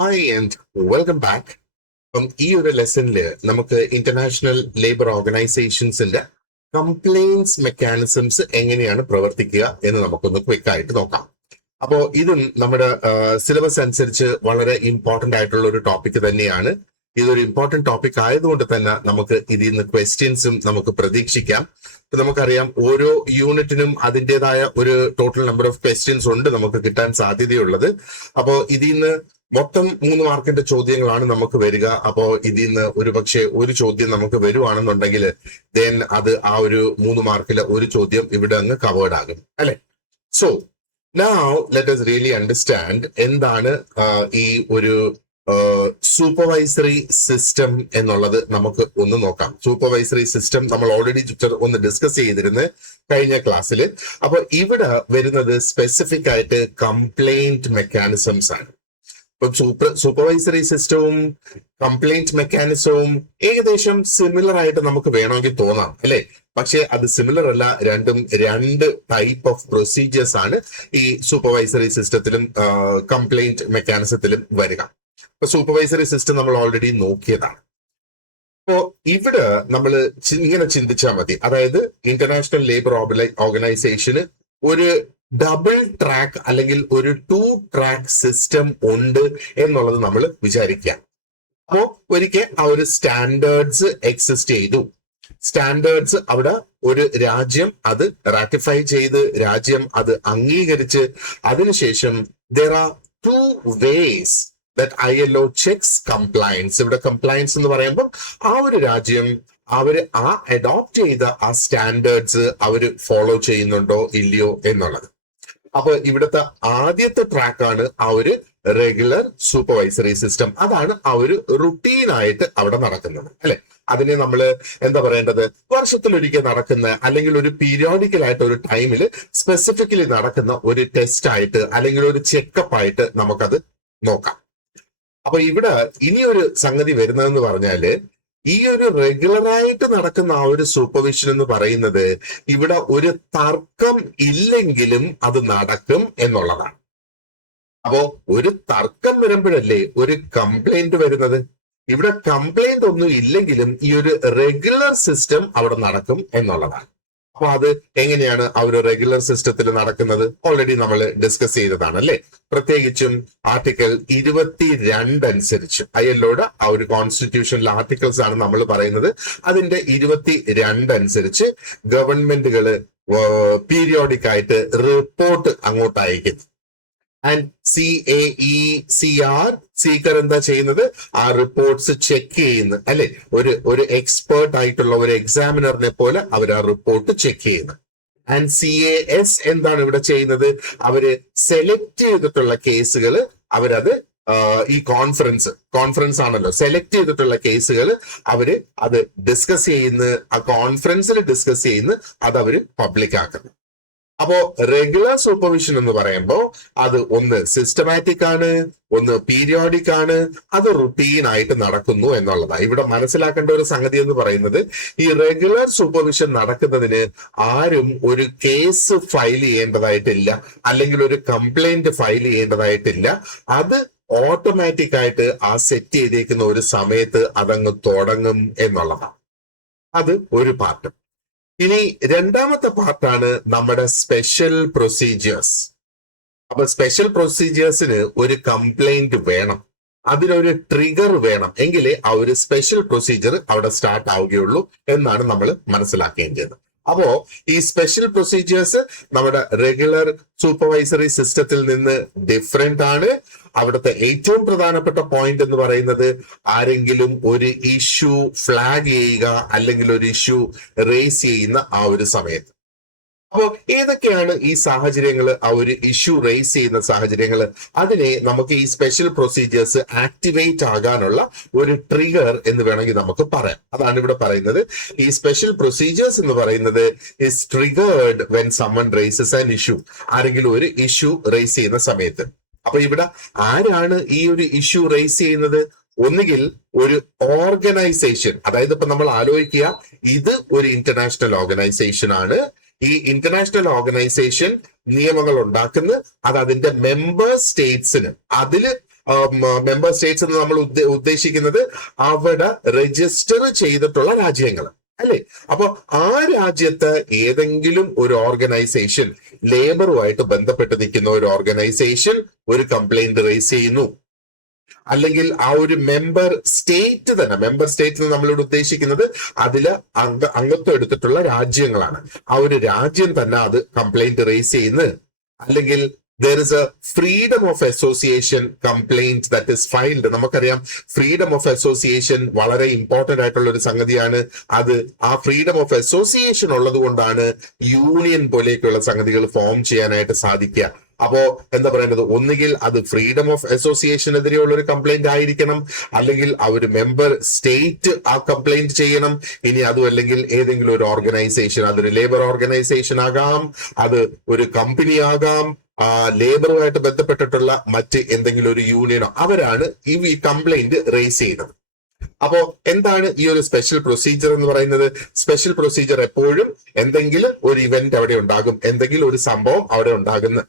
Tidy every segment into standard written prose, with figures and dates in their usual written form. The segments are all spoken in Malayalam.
Hi and welcome back. അപ്പം ഈ ഒരു ലെസണിൽ നമുക്ക് ഇന്റർനാഷണൽ ലേബർ ഓർഗനൈസേഷൻസിന്റെ കംപ്ലൈൻസ് മെക്കാനിസംസ് എങ്ങനെയാണ് പ്രവർത്തിക്കുക എന്ന് നമുക്കൊന്ന് ക്വിക്ക് ആയിട്ട് നോക്കാം. അപ്പോൾ ഇതും നമ്മുടെ സിലബസ് അനുസരിച്ച് വളരെ ഇമ്പോർട്ടന്റ് ആയിട്ടുള്ള ഒരു ടോപ്പിക് തന്നെയാണ്. ഇതൊരു ഇമ്പോർട്ടന്റ് ടോപ്പിക് ആയതുകൊണ്ട് തന്നെ നമുക്ക് ഇതിൽ നിന്ന് ക്വസ്റ്റ്യൻസും നമുക്ക് പ്രതീക്ഷിക്കാം. ഇപ്പൊ നമുക്കറിയാം ഓരോ യൂണിറ്റിനും അതിൻ്റെതായ ഒരു ടോട്ടൽ നമ്പർ ഓഫ് ക്വസ്റ്റ്യൻസ് ഉണ്ട് നമുക്ക് കിട്ടാൻ സാധ്യതയുള്ളത്. അപ്പോൾ ഇതിൽ നിന്ന് മൊത്തം 3 മാർക്കിന്റെ ചോദ്യങ്ങളാണ് നമുക്ക് വരിക. അപ്പോ ഇതിൽ നിന്ന് ഒരുപക്ഷെ ഒരു ചോദ്യം നമുക്ക് വരുവാണെന്നുണ്ടെങ്കിൽ ദെൻ അത് ആ ഒരു 3 മാർക്കിലെ ഒരു ചോദ്യം ഇവിടെ അങ്ങ് കവേർഡ് ആകും അല്ലെ. So now let us really understand എന്താണ് ഈ ഒരു സൂപ്പർവൈസറി സിസ്റ്റം എന്നുള്ളത് നമുക്ക് ഒന്ന് നോക്കാം. സൂപ്പർവൈസറി സിസ്റ്റം നമ്മൾ ഓൾറെഡി ഒന്ന് ഡിസ്കസ് ചെയ്തിരുന്നു കഴിഞ്ഞ ക്ലാസ്സിൽ. അപ്പൊ ഇവിടെ വരുന്നത് സ്പെസിഫിക് ആയിട്ട് കംപ്ലൈന്റ് മെക്കാനിസംസ് ആണ്. ഇപ്പൊ സൂപ്പർവൈസറി സിസ്റ്റവും കംപ്ലൈന്റ് മെക്കാനിസവും ഏകദേശം സിമിലർ ആയിട്ട് നമുക്ക് വേണമെങ്കിൽ തോന്നാം അല്ലെ. പക്ഷെ അത് സിമിലർ അല്ല. രണ്ടും രണ്ട് ടൈപ്പ് ഓഫ് പ്രൊസീജിയേഴ്സ് ആണ് ഈ സൂപ്പർവൈസറി സിസ്റ്റത്തിലും കംപ്ലൈന്റ് മെക്കാനിസത്തിലും വരിക. ഇപ്പൊ സൂപ്പർവൈസറി സിസ്റ്റം നമ്മൾ ഓൾറെഡി നോക്കിയതാണ്. അപ്പോ ഇവിടെ നമ്മൾ ഇങ്ങനെ ചിന്തിച്ചാൽ മതി. അതായത് ഇന്റർനാഷണൽ ലേബർ ഓർഗനൈസേഷന് ഒരു ഡബിൾ ട്രാക്ക് അല്ലെങ്കിൽ ഒരു 2 ട്രാക്ക് സിസ്റ്റം ഉണ്ട് എന്നുള്ളത് നമ്മൾ വിചാരിക്കുക. അപ്പോ ഒരിക്കൽ ആ ഒരു സ്റ്റാൻഡേർഡ്സ് എക്സിസ്റ്റ് ചെയ്തു. സ്റ്റാൻഡേർഡ്സ് അവിടെ ഒരു രാജ്യം അത് റാറ്റിഫൈ ചെയ്ത് രാജ്യം അത് അംഗീകരിച്ച് അതിനുശേഷം there are 2 ways that ILO checks compliance. ഇവിടെ കംപ്ലയൻസ് എന്ന് പറയുമ്പോൾ ആ ഒരു രാജ്യം അവര് ആ അഡോപ്റ്റ് ചെയ്ത ആ സ്റ്റാൻഡേർഡ്സ് അവര് ഫോളോ ചെയ്യുന്നുണ്ടോ ഇല്ലയോ എന്നുള്ളത്. അപ്പൊ ഇവിടുത്തെ ആദ്യത്തെ ട്രാക്കാണ് ആ ഒരു റെഗുലർ സൂപ്പർവൈസറി സിസ്റ്റം. അതാണ് ആ ഒരു റുട്ടീനായിട്ട് അവിടെ നടക്കുന്നത് അല്ലെ. അതിനെ നമ്മൾ എന്താ പറയേണ്ടത്, വർഷത്തിലൊരിക്കൽ നടക്കുന്ന അല്ലെങ്കിൽ ഒരു പീരിയോഡിക്കൽ ആയിട്ട് ഒരു ടൈമിൽ സ്പെസിഫിക്കലി നടക്കുന്ന ഒരു ടെസ്റ്റ് ആയിട്ട് അല്ലെങ്കിൽ ഒരു ചെക്കപ്പ് ആയിട്ട് നമുക്കത് നോക്കാം. അപ്പൊ ഇവിടെ ഇനിയൊരു സംഗതി വരുന്നതെന്ന് പറഞ്ഞാല് ഈ ഒരു റെഗുലറായിട്ട് നടക്കുന്ന ആ ഒരു സൂപ്പർവിഷൻ എന്ന് പറയുന്നത് ഇവിടെ ഒരു തർക്കം ഇല്ലെങ്കിലും അത് നടക്കും എന്നുള്ളതാണ്. അപ്പോ ഒരു തർക്കം വരുമ്പോഴല്ലേ ഒരു കംപ്ലൈന്റ് വരുന്നത്. ഇവിടെ കംപ്ലൈന്റ് ഒന്നും ഇല്ലെങ്കിലും ഈ ഒരു റെഗുലർ സിസ്റ്റം അവിടെ നടക്കും എന്നുള്ളതാണ്. അപ്പൊ അത് എങ്ങനെയാണ് ആ ഒരു റെഗുലർ സിസ്റ്റത്തിൽ നടക്കുന്നത് ഓൾറെഡി നമ്മൾ ഡിസ്കസ് ചെയ്തതാണ് അല്ലെ. പ്രത്യേകിച്ചും ആർട്ടിക്കിൾ 22 അനുസരിച്ച് ILOയുടെ ആ ഒരു കോൺസ്റ്റിറ്റ്യൂഷനിലെ ആർട്ടിക്കിൾസ് ആണ് നമ്മൾ പറയുന്നത്. അതിന്റെ 22 അനുസരിച്ച് ഗവൺമെന്റുകൾ പീരിയോഡിക് ആയിട്ട് റിപ്പോർട്ട് അങ്ങോട്ട് അയക്കുന്നു. ആൻഡ് സീക്കർ എന്താ ചെയ്യുന്നത്, ആ റിപ്പോർട്ട്സ് ചെക്ക് ചെയ്യുന്നു അല്ലെ. ഒരു എക്സ്പേർട്ട് ആയിട്ടുള്ള ഒരു എക്സാമിനറിനെ പോലെ അവർ ആ റിപ്പോർട്ട് ചെക്ക് ചെയ്യുന്നു. ആൻഡ് CAS എന്താണ് ഇവിടെ ചെയ്യുന്നത്, അവര് സെലക്ട് ചെയ്തിട്ടുള്ള കേസുകൾ അവരത് ഈ കോൺഫറൻസ് ആണല്ലോ സെലക്ട് ചെയ്തിട്ടുള്ള കേസുകൾ അവര് അത് ഡിസ്കസ് ചെയ്യുന്നു. ആ കോൺഫറൻസിൽ ഡിസ്കസ് ചെയ്യുന്നു, അത് അവര് പബ്ലിക് ആക്കുന്നു. അപ്പോ റെഗുലർ സൂപ്പർവിഷൻ എന്ന് പറയുമ്പോൾ അത് ഒന്ന് സിസ്റ്റമാറ്റിക് ആണ്, ഒന്ന് പീരിയോഡിക് ആണ്, അത് റുട്ടീൻ ആയിട്ട് നടക്കുന്നു എന്നുള്ളതാണ്. ഇവിടെ മനസ്സിലാക്കേണ്ട ഒരു സംഗതി എന്ന് പറയുന്നത് ഈ റെഗുലർ സൂപ്പർവിഷൻ നടക്കുന്നതിന് ആരും ഒരു കേസ് ഫയൽ ചെയ്യേണ്ടതായിട്ടില്ല അല്ലെങ്കിൽ ഒരു കംപ്ലൈന്റ് ഫയൽ ചെയ്യേണ്ടതായിട്ടില്ല. അത് ഓട്ടോമാറ്റിക് ആയിട്ട് ആ സെറ്റ് ചെയ്തേക്കുന്ന ഒരു സമയത്ത് അതങ്ങ് തുടങ്ങും എന്നുള്ളതാണ്. അത് ഒരു പാർട്ട്. ഇനി രണ്ടാമത്തെ പാർട്ടാണ് നമ്മുടെ സ്പെഷ്യൽ പ്രൊസീജിയേഴ്സ്. അപ്പൊ സ്പെഷ്യൽ പ്രൊസീജിയേഴ്സിന് ഒരു കംപ്ലൈന്റ് വേണം, അതിനൊരു ട്രിഗർ വേണം, എങ്കിലേ ആ ഒരു സ്പെഷ്യൽ പ്രൊസീജിയർ അവിടെ സ്റ്റാർട്ട് ആവുകയുള്ളൂ എന്നാണ് നമ്മൾ മനസ്സിലാക്കേണ്ടത്. അപ്പോ ഈ സ്പെഷ്യൽ പ്രൊസീജിയേഴ്സ് നമ്മുടെ റെഗുലർ സൂപ്പർവൈസറി സിസ്റ്റത്തിൽ നിന്ന് ഡിഫറെന്റ് ആണ്. അവിടുത്തെ ഏറ്റവും പ്രധാനപ്പെട്ട പോയിന്റ് എന്ന് പറയുന്നത് ആരെങ്കിലും ഒരു ഇഷ്യൂ ഫ്ലാഗ് ചെയ്യുക അല്ലെങ്കിൽ ഒരു ഇഷ്യൂ റേസ് ചെയ്യുന്ന ആ ഒരു സമയത്ത്. അപ്പോൾ ഏതൊക്കെയാണ് ഈ സാഹചര്യങ്ങൾ, ആ ഒരു ഇഷ്യൂ റേസ് ചെയ്യുന്ന സാഹചര്യങ്ങൾ, അതിനെ നമുക്ക് ഈ സ്പെഷ്യൽ പ്രൊസീജിയേഴ്സ് ആക്ടിവേറ്റ് ആകാനുള്ള ഒരു ട്രിഗർ എന്ന് വേണമെങ്കിൽ നമുക്ക് പറയാം. അതാണ് ഇവിടെ പറയുന്നത്. ഈ സ്പെഷ്യൽ പ്രൊസീജിയേഴ്സ് എന്ന് പറയുന്നത് is triggered when someone raises an issue. ആരെങ്കിലും ഒരു ഇഷ്യൂ റേസ് ചെയ്യുന്ന സമയത്ത്. അപ്പൊ ഇവിടെ ആരാണ് ഈ ഒരു ഇഷ്യൂ റേസ് ചെയ്യുന്നത്? ഒന്നുകിൽ ഒരു ഓർഗനൈസേഷൻ, അതായത് ഇപ്പൊ നമ്മൾ ആലോചിക്കുക ഇത് ഒരു ഇന്റർനാഷണൽ ഓർഗനൈസേഷൻ ആണ്. ഈ ഇന്റർനാഷണൽ ഓർഗനൈസേഷൻ നിയമങ്ങൾ ഉണ്ടാക്കുന്നു, അത് അതിന്റെ മെമ്പർ സ്റ്റേറ്റ്സിന് അതില് മെമ്പർ സ്റ്റേറ്റ്സ് എന്ന് നമ്മൾ ഉദ്ദേശിക്കുന്നത് അവിടെ രജിസ്റ്റർ ചെയ്തിട്ടുള്ള രാജ്യങ്ങൾ അല്ലെ. അപ്പൊ ആ രാജ്യത്ത് ഏതെങ്കിലും ഒരു ഓർഗനൈസേഷൻ, ലേബറുമായിട്ട് ബന്ധപ്പെട്ട് നിൽക്കുന്ന ഒരു ഓർഗനൈസേഷൻ ഒരു കംപ്ലൈന്റ് റേസ് ചെയ്യുന്നു, അല്ലെങ്കിൽ ആ ഒരു മെമ്പർ സ്റ്റേറ്റ് തന്നെ, മെമ്പർ സ്റ്റേറ്റ് നമ്മളിവിടെ ഉദ്ദേശിക്കുന്നത് അതില് അംഗത്വം എടുത്തിട്ടുള്ള രാജ്യങ്ങളാണ്, ആ ഒരു രാജ്യം തന്നെ അത് കംപ്ലൈന്റ് റേസ് ചെയ്യുന്നു, അല്ലെങ്കിൽ there is a freedom of association complaint that is filed. നമുക്കറിയാം ഫ്രീഡം ഓഫ് അസോസിയേഷൻ വളരെ ഇമ്പോർട്ടന്റ് ആയിട്ടുള്ള ഒരു സംഗതിയാണ്. അത് ആ ഫ്രീഡം ഓഫ് അസോസിയേഷൻ ഉള്ളത് കൊണ്ടാണ് യൂണിയൻ പോലെയൊക്കെയുള്ള സംഗതികൾ ഫോം ചെയ്യാനായിട്ട് സാധിക്കുക. അപ്പോ എന്താ പറയുന്നത്, ഒന്നുകിൽ അത് ഫ്രീഡം ഓഫ് അസോസിയേഷനെതിരെയുള്ള ഒരു കംപ്ലൈന്റ് ആയിരിക്കണം, അല്ലെങ്കിൽ ആ ഒരു മെമ്പർ സ്റ്റേറ്റ് ആ കംപ്ലൈന്റ് ചെയ്യണം. ഇനി അതും അല്ലെങ്കിൽ ഏതെങ്കിലും ഒരു ഓർഗനൈസേഷൻ, അതൊരു ലേബർ ഓർഗനൈസേഷൻ ആകാം, അത് ഒരു കമ്പനി ആകാം, ലേബറുമായിട്ട് ബന്ധപ്പെട്ടിട്ടുള്ള മറ്റ് എന്തെങ്കിലും ഒരു യൂണിയനോ, അവരാണ് ഈ കംപ്ലൈന്റ് റേസ് ചെയ്യുന്നത്. അപ്പോ എന്താണ് ഈ ഒരു സ്പെഷ്യൽ പ്രൊസീജിയർ എന്ന് പറയുന്നത്? സ്പെഷ്യൽ പ്രൊസീജിയർ എപ്പോഴും എന്തെങ്കിലും ഒരു ഇവന്റ് അവിടെ ഉണ്ടാകും, എന്തെങ്കിലും ഒരു സംഭവം അവിടെ ഉണ്ടാകുന്നു.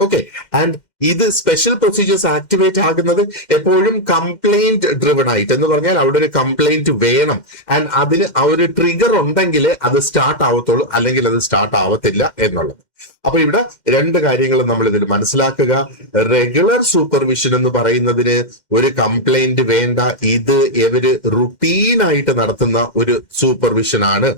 ഓക്കെ, ആൻഡ് ഇത് സ്പെഷ്യൽ പ്രൊസീജിയേഴ്സ് ആക്ടിവേറ്റ് ആകുന്നത് എപ്പോഴും കംപ്ലൈന്റ് ഡ്രിവൺ ആയിട്ട്, എന്ന് പറഞ്ഞാൽ അവിടെ ഒരു കംപ്ലൈന്റ് വേണം, ആൻഡ് അതിന് ആ ഒരു ട്രിഗർ ഉണ്ടെങ്കിൽ അത് സ്റ്റാർട്ട് ആവത്തുള്ളൂ, അല്ലെങ്കിൽ അത് സ്റ്റാർട്ട് ആവത്തില്ല എന്നുള്ളത്. അപ്പൊ ഇവിടെ രണ്ട് കാര്യങ്ങൾ നമ്മൾ ഇതിൽ മനസ്സിലാക്കുക. റെഗുലർ സൂപ്പർവിഷൻ എന്ന് പറയുന്നതിന് ഒരു കംപ്ലൈന്റ് വേണ്ട, ഇത് ഇവര് റുട്ടീനായിട്ട് നടത്തുന്ന ഒരു സൂപ്പർവിഷൻ ആണ്.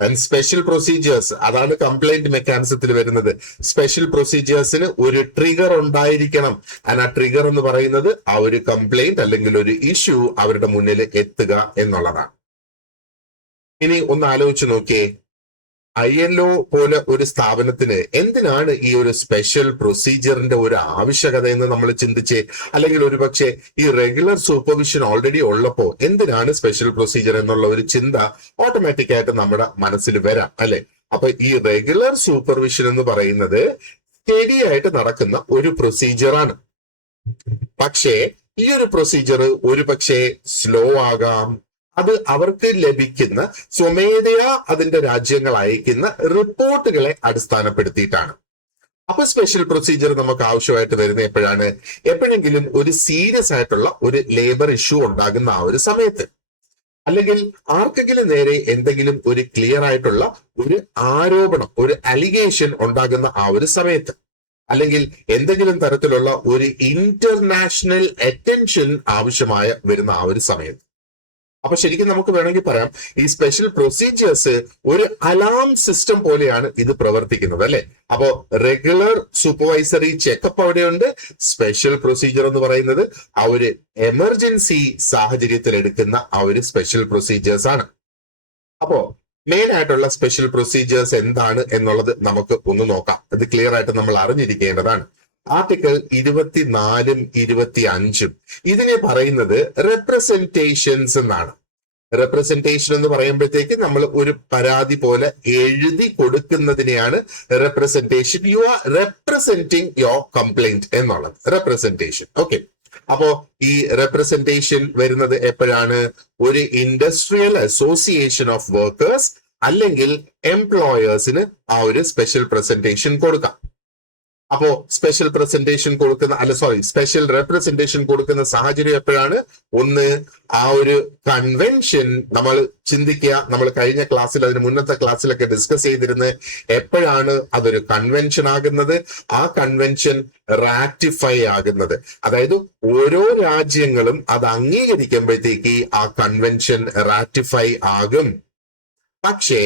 ആൻഡ് സ്പെഷ്യൽ പ്രൊസീജിയേഴ്സ്, അതാണ് കംപ്ലൈന്റ് മെക്കാനിസത്തിൽ വരുന്നത്. സ്പെഷ്യൽ പ്രൊസീജിയേഴ്സിന് ഒരു ട്രിഗർ ഉണ്ടായിരിക്കണം, ആൻഡ് ആ ട്രിഗർ എന്ന് പറയുന്നത് ആ ഒരു കംപ്ലൈന്റ് അല്ലെങ്കിൽ ഒരു ഇഷ്യൂ അവരുടെ മുന്നിൽ എത്തുക എന്നുള്ളതാണ്. ഇനി ഒന്ന് ആലോചിച്ച് നോക്കിയേ, ILO പോലെ ഒരു സ്ഥാപനത്തിന് എന്തിനാണ് ഈ ഒരു സ്പെഷ്യൽ പ്രൊസീജിയറിന്റെ ഒരു ആവശ്യകത എന്ന് നമ്മൾ ചിന്തിച്ചേ? അല്ലെങ്കിൽ ഒരുപക്ഷെ ഈ റെഗുലർ സൂപ്പർവിഷൻ ഓൾറെഡി ഉള്ളപ്പോ എന്തിനാണ് സ്പെഷ്യൽ പ്രൊസീജിയർ എന്നുള്ള ഒരു ചിന്ത ഓട്ടോമാറ്റിക് ആയിട്ട് നമ്മുടെ മനസ്സിൽ വരാം അല്ലെ. അപ്പൊ ഈ റെഗുലർ സൂപ്പർവിഷൻ എന്ന് പറയുന്നത് സ്റ്റഡി ആയിട്ട് നടക്കുന്ന ഒരു പ്രൊസീജിയറാണ്. പക്ഷേ ഈ ഒരു പ്രൊസീജിയർ ഒരു പക്ഷേ സ്ലോ ആകാം, അത് അവർക്ക് ലഭിക്കുന്ന സ്വമേധയാ അതിന്റെ രാജ്യങ്ങൾ അയക്കുന്ന റിപ്പോർട്ടുകളെ അടിസ്ഥാനപ്പെടുത്തിയിട്ടാണ്. അപ്പൊ സ്പെഷ്യൽ പ്രൊസീജിയർ നമുക്ക് ആവശ്യമായിട്ട് വരുന്ന എപ്പോഴാണ്? എപ്പോഴെങ്കിലും ഒരു സീരിയസ് ആയിട്ടുള്ള ഒരു ലേബർ ഇഷ്യൂ ഉണ്ടാകുന്ന ആ ഒരു സമയത്ത്, അല്ലെങ്കിൽ ആർക്കെങ്കിലും നേരെ എന്തെങ്കിലും ഒരു ക്ലിയർ ആയിട്ടുള്ള ഒരു ആരോപണം, ഒരു അലിഗേഷൻ ഉണ്ടാകുന്ന ആ ഒരു സമയത്ത്, അല്ലെങ്കിൽ എന്തെങ്കിലും തരത്തിലുള്ള ഒരു ഇന്റർനാഷണൽ അറ്റൻഷൻ ആവശ്യമായ വരുന്ന ആ ഒരു സമയത്ത്. അപ്പൊ ശരിക്കും നമുക്ക് വേണമെങ്കിൽ പറയാം, ഈ സ്പെഷ്യൽ പ്രൊസീജിയേഴ്സ് ഒരു അലാം സിസ്റ്റം പോലെയാണ് ഇത് പ്രവർത്തിക്കുന്നത് അല്ലെ. അപ്പോ റെഗുലർ സൂപ്പർവൈസറി ചെക്കപ്പ് അവിടെയുണ്ട്, സ്പെഷ്യൽ പ്രൊസീജിയർ എന്ന് പറയുന്നത് ആ ഒരു എമർജൻസി സാഹചര്യത്തിൽ എടുക്കുന്ന ആ ഒരു സ്പെഷ്യൽ പ്രൊസീജിയേഴ്സ് ആണ്. അപ്പോ മെയിൻ ആയിട്ടുള്ള സ്പെഷ്യൽ പ്രൊസീജിയേഴ്സ് എന്താണ് എന്നുള്ളത് നമുക്ക് ഒന്ന് നോക്കാം. ഇത് ക്ലിയർ ആയിട്ട് നമ്മൾ അറിഞ്ഞിരിക്കേണ്ടതാണ്. ആർട്ടിക്കിൾ 24 25 ഇതിനെ പറയുന്നത് റെപ്രസെന്റേഷൻസ് എന്നാണ്. റെപ്രസെന്റേഷൻ എന്ന് പറയുമ്പോഴത്തേക്ക് നമ്മൾ ഒരു പരാതി പോലെ എഴുതി കൊടുക്കുന്നതിനെയാണ് representation. You are representing your complaint എന്നുള്ളത് റെപ്രസെന്റേഷൻ. ഓക്കെ, അപ്പോ ഈ റെപ്രസെന്റേഷൻ വരുന്നത് എപ്പോഴാണ്? ഒരു ഇൻഡസ്ട്രിയൽ അസോസിയേഷൻ ഓഫ് വർക്കേഴ്സ് അല്ലെങ്കിൽ എംപ്ലോയേഴ്സിന് ആ ഒരു സ്പെഷ്യൽ പ്രസന്റേഷൻ കൊടുക്കാം. അപ്പോ സ്പെഷ്യൽ പ്രസന്റേഷൻ കൊടുക്കുന്ന സ്പെഷ്യൽ റെപ്രസെന്റേഷൻ കൊടുക്കുന്ന സാഹചര്യം എപ്പോഴാണ്? ഒന്ന്, ആ ഒരു കൺവെൻഷൻ നമ്മൾ ചിന്തിക്കുക, നമ്മൾ കഴിഞ്ഞ ക്ലാസ്സിൽ അതിന് മുന്നത്തെ ക്ലാസ്സിലൊക്കെ ഡിസ്കസ് ചെയ്തിരുന്നത് എപ്പോഴാണ് അതൊരു കൺവെൻഷൻ ആകുന്നത്? ആ കൺവെൻഷൻ റാറ്റിഫൈ ആകുന്നത്, അതായത് ഓരോ രാജ്യങ്ങളും അത് അംഗീകരിക്കുമ്പോഴത്തേക്ക് ആ കൺവെൻഷൻ റാറ്റിഫൈ ആകും. പക്ഷേ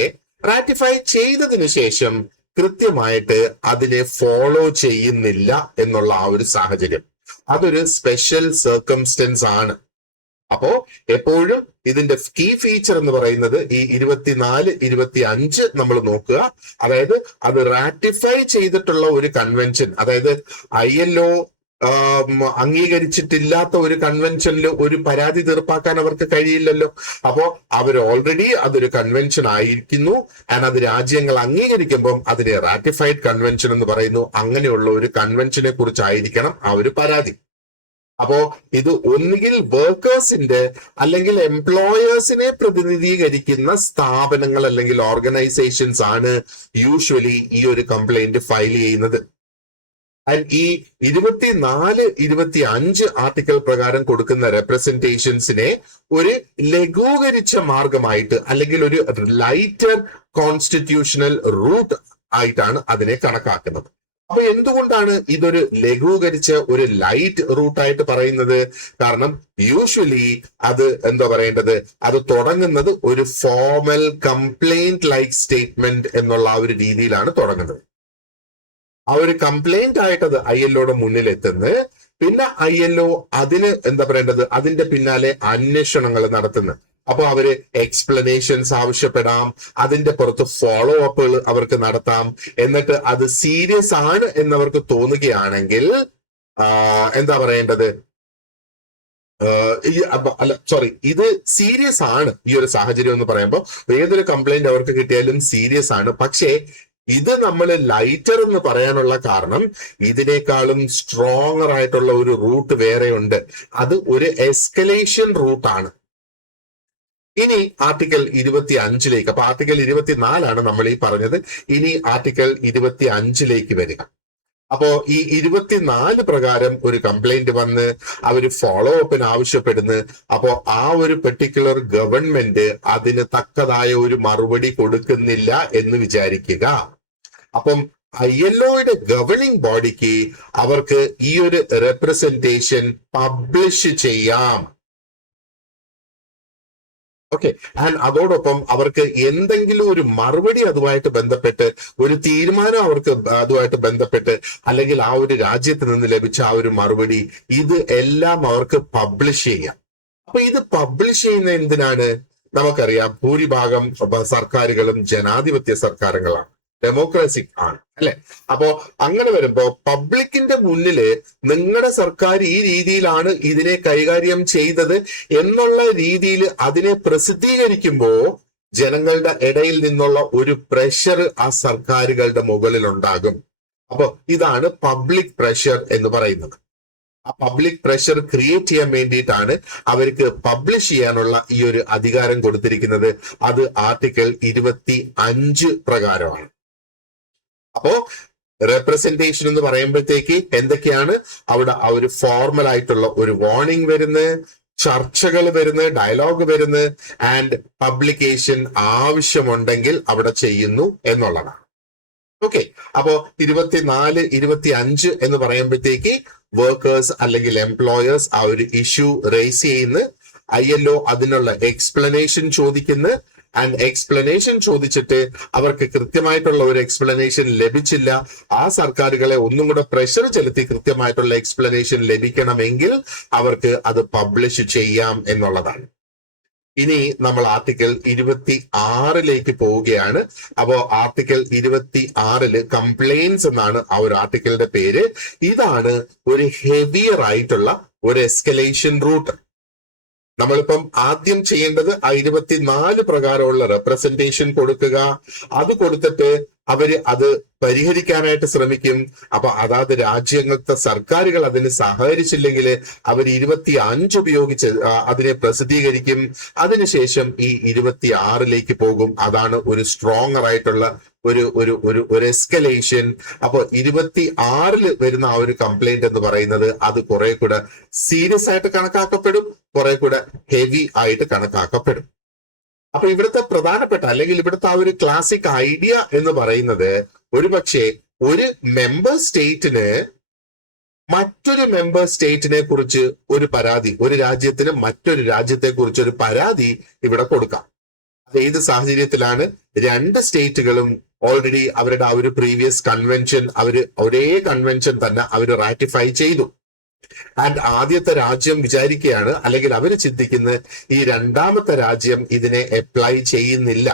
റാറ്റിഫൈ ചെയ്തതിനു ശേഷം കൃത്യമായിട്ട് അതിനെ ഫോളോ ചെയ്യുന്നില്ല എന്നുള്ള ആ ഒരു സാഹചര്യം, അതൊരു സ്പെഷ്യൽ സർക്കംസ്റ്റൻസ് ആണ്. അപ്പോ എപ്പോഴും ഇതിന്റെ കീ ഫീച്ചർ എന്ന് പറയുന്നത് ഈ 24 25 നമ്മൾ നോക്കുക. അതായത് അത് റാറ്റിഫൈ ചെയ്തിട്ടുള്ള ഒരു കൺവെൻഷൻ, അതായത് ILO അംഗീകരിച്ചിട്ടില്ലാത്ത ഒരു കൺവെൻഷനിൽ ഒരു പരാതി തീർപ്പാക്കാൻ അവർക്ക് കഴിയില്ലല്ലോ. അപ്പോ അവർ ഓൾറെഡി അതൊരു കൺവെൻഷൻ ആയിരിക്കുന്നു, ആൻഡ് അത് രാജ്യങ്ങൾ അംഗീകരിക്കുമ്പോൾ അതിനെ റാറ്റിഫൈഡ് കൺവെൻഷൻ എന്ന് പറയുന്നു. അങ്ങനെയുള്ള ഒരു കൺവെൻഷനെ കുറിച്ചായിരിക്കണം ആ ഒരു പരാതി. അപ്പോ ഇത് ഒന്നുകിൽ വർക്കേഴ്സിന്റെ അല്ലെങ്കിൽ എംപ്ലോയേഴ്സിനെ പ്രതിനിധീകരിക്കുന്ന സ്ഥാപനങ്ങൾ അല്ലെങ്കിൽ ഓർഗനൈസേഷൻസ് ആണ് യൂഷ്വലി ഈ ഒരു കംപ്ലൈന്റ് ഫയൽ ചെയ്യുന്നത്. ആൻഡ് ഈ 24-25 ആർട്ടിക്കിൾ പ്രകാരം കൊടുക്കുന്ന റെപ്രസെന്റേഷൻസിനെ ഒരു ലഘൂകരിച്ച മാർഗമായിട്ട് അല്ലെങ്കിൽ ഒരു ലൈറ്റർ കോൺസ്റ്റിറ്റ്യൂഷണൽ റൂട്ട് ആയിട്ടാണ് അതിനെ കണക്കാക്കുന്നത്. അപ്പൊ എന്തുകൊണ്ടാണ് ഇതൊരു ലഘൂകരിച്ച ഒരു ലൈറ്റ് റൂട്ടായിട്ട് പറയുന്നത്? കാരണം യൂഷ്വലി അത് എന്താ പറയേണ്ടത്, അത് തുടങ്ങുന്നത് ഒരു ഫോർമൽ കംപ്ലൈന്റ് ലൈക്ക് സ്റ്റേറ്റ്മെന്റ് എന്നുള്ള ആ ഒരു രീതിയിലാണ് തുടങ്ങുന്നത്. ആ ഒരു കംപ്ലൈന്റ് ആയിട്ട് അത് ILOയുടെ മുന്നിൽ എത്തുന്നത്. പിന്നെ ILO അതിന് എന്താ പറയേണ്ടത്, അതിന്റെ പിന്നാലെ അന്വേഷണങ്ങൾ നടത്തുന്നത്. അപ്പൊ അവര് എക്സ്പ്ലനേഷൻസ് ആവശ്യപ്പെടാം, അതിന്റെ പുറത്ത് ഫോളോ അപ്പുകൾ അവർക്ക് നടത്താം. എന്നിട്ട് അത് സീരിയസ് ആണ് എന്നവർക്ക് തോന്നുകയാണെങ്കിൽ എന്താ പറയേണ്ടത്, ഇത് സീരിയസ് ആണ് ഈ ഒരു സാഹചര്യം എന്ന് പറയുമ്പോൾ ഏതൊരു കംപ്ലൈന്റ് അവർക്ക് കിട്ടിയാലും സീരിയസ് ആണ്. പക്ഷേ ഇത് നമ്മൾ ലൈറ്റർ എന്ന് പറയാനുള്ള കാരണം ഇതിനേക്കാളും സ്ട്രോങ്ങർ ആയിട്ടുള്ള ഒരു റൂട്ട് വേറെയുണ്ട്. അത് ഒരു എസ്കലേഷൻ റൂട്ടാണ്. ഇനി ആർട്ടിക്കിൾ 25 അപ്പൊ ആർട്ടിക്കിൾ 24 നമ്മൾ ഈ പറഞ്ഞത്. ഇനി ആർട്ടിക്കിൾ 25 വരിക. അപ്പോ ഈ 24 പ്രകാരം ഒരു കംപ്ലൈന്റ് വന്ന് അവര് ഫോളോ അപ്പിന് ആവശ്യപ്പെടുന്നു. അപ്പോ ആ ഒരു പെർട്ടിക്കുലർ ഗവൺമെന്റ് അതിന് തക്കതായ ഒരു മറുപടി കൊടുക്കുന്നില്ല എന്ന് വിചാരിക്കുക. അപ്പം ILOയുടെ ഗവേണിംഗ് ബോഡിക്ക് അവർക്ക് ഈ ഒരു റെപ്രസെന്റേഷൻ പബ്ലിഷ് ചെയ്യാം. ഓക്കെ, ആൻഡ് അതോടൊപ്പം അവർക്ക് എന്തെങ്കിലും ഒരു മറുപടി അതുമായിട്ട് ബന്ധപ്പെട്ട്, ഒരു തീരുമാനം അവർക്ക് അതുമായിട്ട് ബന്ധപ്പെട്ട്, അല്ലെങ്കിൽ ആ ഒരു രാജ്യത്ത് നിന്ന് ലഭിച്ച ആ ഒരു മറുപടി, ഇത് എല്ലാം അവർക്ക് പബ്ലിഷ് ചെയ്യാം. അപ്പൊ ഇത് പബ്ലിഷ് ചെയ്യുന്ന എന്തിനാണ്? നമുക്കറിയാം ഭൂരിഭാഗം സർക്കാരുകളും ജനാധിപത്യ സർക്കാരുകളാണ്, ഡെമോക്രസിക് ആണ്, അല്ലെ? അപ്പോ അങ്ങനെ വരുമ്പോ പബ്ലിക്കിന്റെ മുന്നില് നിങ്ങളുടെ സർക്കാർ ഈ രീതിയിലാണ് ഇതിനെ കൈകാര്യം ചെയ്തത് എന്നുള്ള രീതിയിൽ അതിനെ പ്രസിദ്ധീകരിക്കുമ്പോ ജനങ്ങളുടെ ഇടയിൽ നിന്നുള്ള ഒരു പ്രഷർ ആ സർക്കാരുകളുടെ മുകളിൽ ഉണ്ടാകും. അപ്പൊ ഇതാണ് പബ്ലിക് പ്രഷർ എന്ന് പറയുന്നത്. ആ പബ്ലിക് പ്രഷർ ക്രിയേറ്റ് ചെയ്യാൻ വേണ്ടിയിട്ടാണ് അവർക്ക് പബ്ലിഷ് ചെയ്യാനുള്ള ഈ ഒരു അധികാരം കൊടുത്തിരിക്കുന്നത്. അത് ആർട്ടിക്കിൾ 25 പ്രകാരമാണ്. അപ്പോ റെപ്രസെന്റേഷൻ എന്ന് പറയുമ്പോഴത്തേക്ക് എന്തൊക്കെയാണ് അവിടെ ആ ഒരു ഫോർമൽ ആയിട്ടുള്ള ഒരു വാർണിംഗ് വരുന്നത്, ചർച്ചകൾ വരുന്നത്, ഡയലോഗ് വരുന്നത്, ആൻഡ് പബ്ലിക്കേഷൻ ആവശ്യമുണ്ടെങ്കിൽ അവിടെ ചെയ്യുന്നു എന്നുള്ളതാണ്. ഓക്കെ, അപ്പോ 24-25 എന്ന് പറയുമ്പോഴത്തേക്ക് വർക്കേഴ്സ് അല്ലെങ്കിൽ എംപ്ലോയേഴ്സ് ആ ഒരു ഇഷ്യൂ റേസ് ചെയ്യുന്നു. ILO അതിനുള്ള എക്സ്പ്ലനേഷൻ ചോദിക്കുന്നു. ആൻഡ് എക്സ്പ്ലനേഷൻ ചോദിച്ചിട്ട് അവർക്ക് കൃത്യമായിട്ടുള്ള ഒരു എക്സ്പ്ലനേഷൻ ലഭിച്ചില്ല. ആ സർക്കാരുകളെ ഒന്നും കൂടെ പ്രഷർ ചെലുത്തി കൃത്യമായിട്ടുള്ള എക്സ്പ്ലനേഷൻ ലഭിക്കണമെങ്കിൽ അവർക്ക് അത് പബ്ലിഷ് ചെയ്യാം എന്നുള്ളതാണ്. ഇനി നമ്മൾ ആർട്ടിക്കിൾ 26 പോവുകയാണ്. അപ്പോ ആർട്ടിക്കിൾ 26 കംപ്ലൈൻസ് എന്നാണ് ആ ഒരു ആർട്ടിക്കിളിന്റെ പേര്. ഇതാണ് ഒരു ഹെവിയർ ആയിട്ടുള്ള ഒരു എസ്കലേഷൻ റൂട്ട്. നമ്മളിപ്പം ആദ്യം ചെയ്യേണ്ടത് 24 പ്രകാരമുള്ള റെപ്രസെന്റേഷൻ കൊടുക്കുക. അത് കൊടുത്തിട്ട് അവര് അത് പരിഹരിക്കാനായിട്ട് ശ്രമിക്കും. അപ്പൊ അതാത് രാജ്യങ്ങളുടെ സർക്കാരുകൾ അതിന് സഹകരിച്ചില്ലെങ്കിൽ അവർ 25 ഉപയോഗിച്ച് അതിനെ പ്രസിദ്ധീകരിക്കും. അതിനുശേഷം ഈ 26 പോകും. അതാണ് ഒരു സ്ട്രോങ്ങർ ആയിട്ടുള്ള ഒരു എസ്കലേഷൻ. അപ്പൊ 26 വരുന്ന ആ ഒരു കംപ്ലൈന്റ് എന്ന് പറയുന്നത് അത് കുറെ കൂടെ സീരിയസ് ആയിട്ട് കണക്കാക്കപ്പെടും, കുറെ കൂടെ ഹെവി ആയിട്ട് കണക്കാക്കപ്പെടും. അപ്പൊ ഇവിടുത്തെ പ്രധാനപ്പെട്ട അല്ലെങ്കിൽ ഇവിടുത്തെ ആ ഒരു ക്ലാസിക് ഐഡിയ എന്ന് പറയുന്നത് ഒരുപക്ഷെ ഒരു മെമ്പർ സ്റ്റേറ്റിന് മറ്റൊരു മെമ്പർ സ്റ്റേറ്റിനെ കുറിച്ച് ഒരു പരാതി, ഒരു രാജ്യത്തിന് മറ്റൊരു രാജ്യത്തെ കുറിച്ച് ഒരു പരാതി ഇവിടെ കൊടുക്കാം. അത് ഏത് സാഹചര്യത്തിലാണ്? 2 സ്റ്റേറ്റുകളും ഓൾറെഡി അവരുടെ ആ ഒരു പ്രീവിയസ് കൺവെൻഷൻ ഒരേ കൺവെൻഷൻ തന്നെ അവർ റാറ്റിഫൈ ചെയ്തു. ആൻഡ് ആദ്യത്തെ രാജ്യം വിചാരിക്കുകയാണ്, അല്ലെങ്കിൽ അവര് ചിന്തിക്കുന്നത് ഈ രണ്ടാമത്തെ രാജ്യം ഇതിനെ അപ്ലൈ ചെയ്യുന്നില്ല.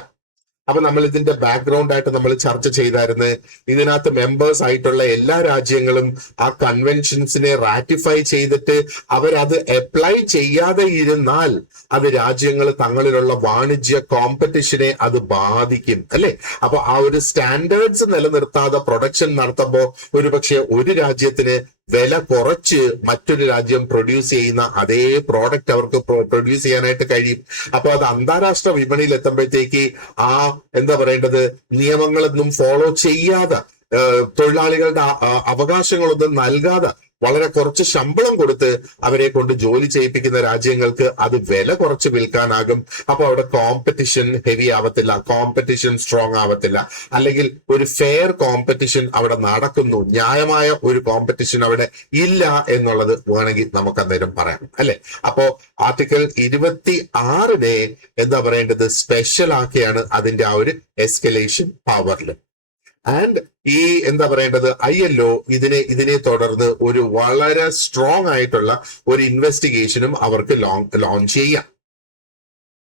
അപ്പൊ നമ്മൾ ഇതിന്റെ ബാക്ക്ഗ്രൗണ്ട് ആയിട്ട് നമ്മൾ ചർച്ച ചെയ്തായിരുന്നു. ഇതിനകത്ത് മെമ്പേഴ്സ് ആയിട്ടുള്ള എല്ലാ രാജ്യങ്ങളും ആ കൺവെൻഷൻസിനെ റാറ്റിഫൈ ചെയ്തിട്ട് അവരത് അപ്ലൈ ചെയ്യാതെ ഇരുന്നാൽ അത് രാജ്യങ്ങൾ തങ്ങളിലുള്ള വാണിജ്യ കോമ്പറ്റീഷനെ അത് ബാധിക്കും, അല്ലെ? അപ്പൊ ആ ഒരു സ്റ്റാൻഡേർഡ്സ് നിലനിർത്താതെ പ്രൊഡക്ഷൻ നടത്തുമ്പോൾ ഒരുപക്ഷെ ഒരു രാജ്യത്തിന് വില കുറച്ച് മറ്റൊരു രാജ്യം പ്രൊഡ്യൂസ് ചെയ്യുന്ന അതേ പ്രോഡക്റ്റ് അവർക്ക് പ്രൊഡ്യൂസ് ചെയ്യാനായിട്ട് കഴിയും. അപ്പൊ അത് അന്താരാഷ്ട്ര വിപണിയിൽ എത്തുമ്പോഴത്തേക്ക് ആ എന്താ പറയേണ്ടത് നിയമങ്ങളൊന്നും ഫോളോ ചെയ്യാതെ തൊഴിലാളികളുടെ അവകാശങ്ങളൊന്നും നൽകാതെ വളരെ കുറച്ച് ശമ്പളം കൊടുത്ത് അവരെ കൊണ്ട് ജോലി ചെയ്യിപ്പിക്കുന്ന രാജ്യങ്ങൾക്ക് അത് വില കുറച്ച് വിൽക്കാനാകും. അപ്പൊ അവിടെ കോമ്പറ്റിഷൻ ഹെവി ആവത്തില്ല, കോമ്പറ്റിഷൻ സ്ട്രോങ് ആവത്തില്ല, അല്ലെങ്കിൽ ഒരു ഫെയർ കോമ്പറ്റിഷൻ അവിടെ നടക്കുന്നു, ന്യായമായ ഒരു കോമ്പറ്റിഷൻ അവിടെ ഇല്ല എന്നുള്ളത് വേണമെങ്കിൽ നമുക്ക് അന്നേരം പറയാം അല്ലെ. അപ്പോ ആർട്ടിക്കിൾ 26 എന്താ പറയേണ്ടത്, സ്പെഷ്യൽ ആക്കിയാണ് അതിന്റെ ആ ഒരു എസ്കലേഷൻ പവറിൽ. ആൻഡ് ഈ എന്താ പറയേണ്ടത് ILO ഇതിനെ തുടർന്ന് ഒരു വളരെ സ്ട്രോങ് ആയിട്ടുള്ള ഒരു ഇൻവെസ്റ്റിഗേഷനും അവർക്ക് ലോഞ്ച് ചെയ്യാം.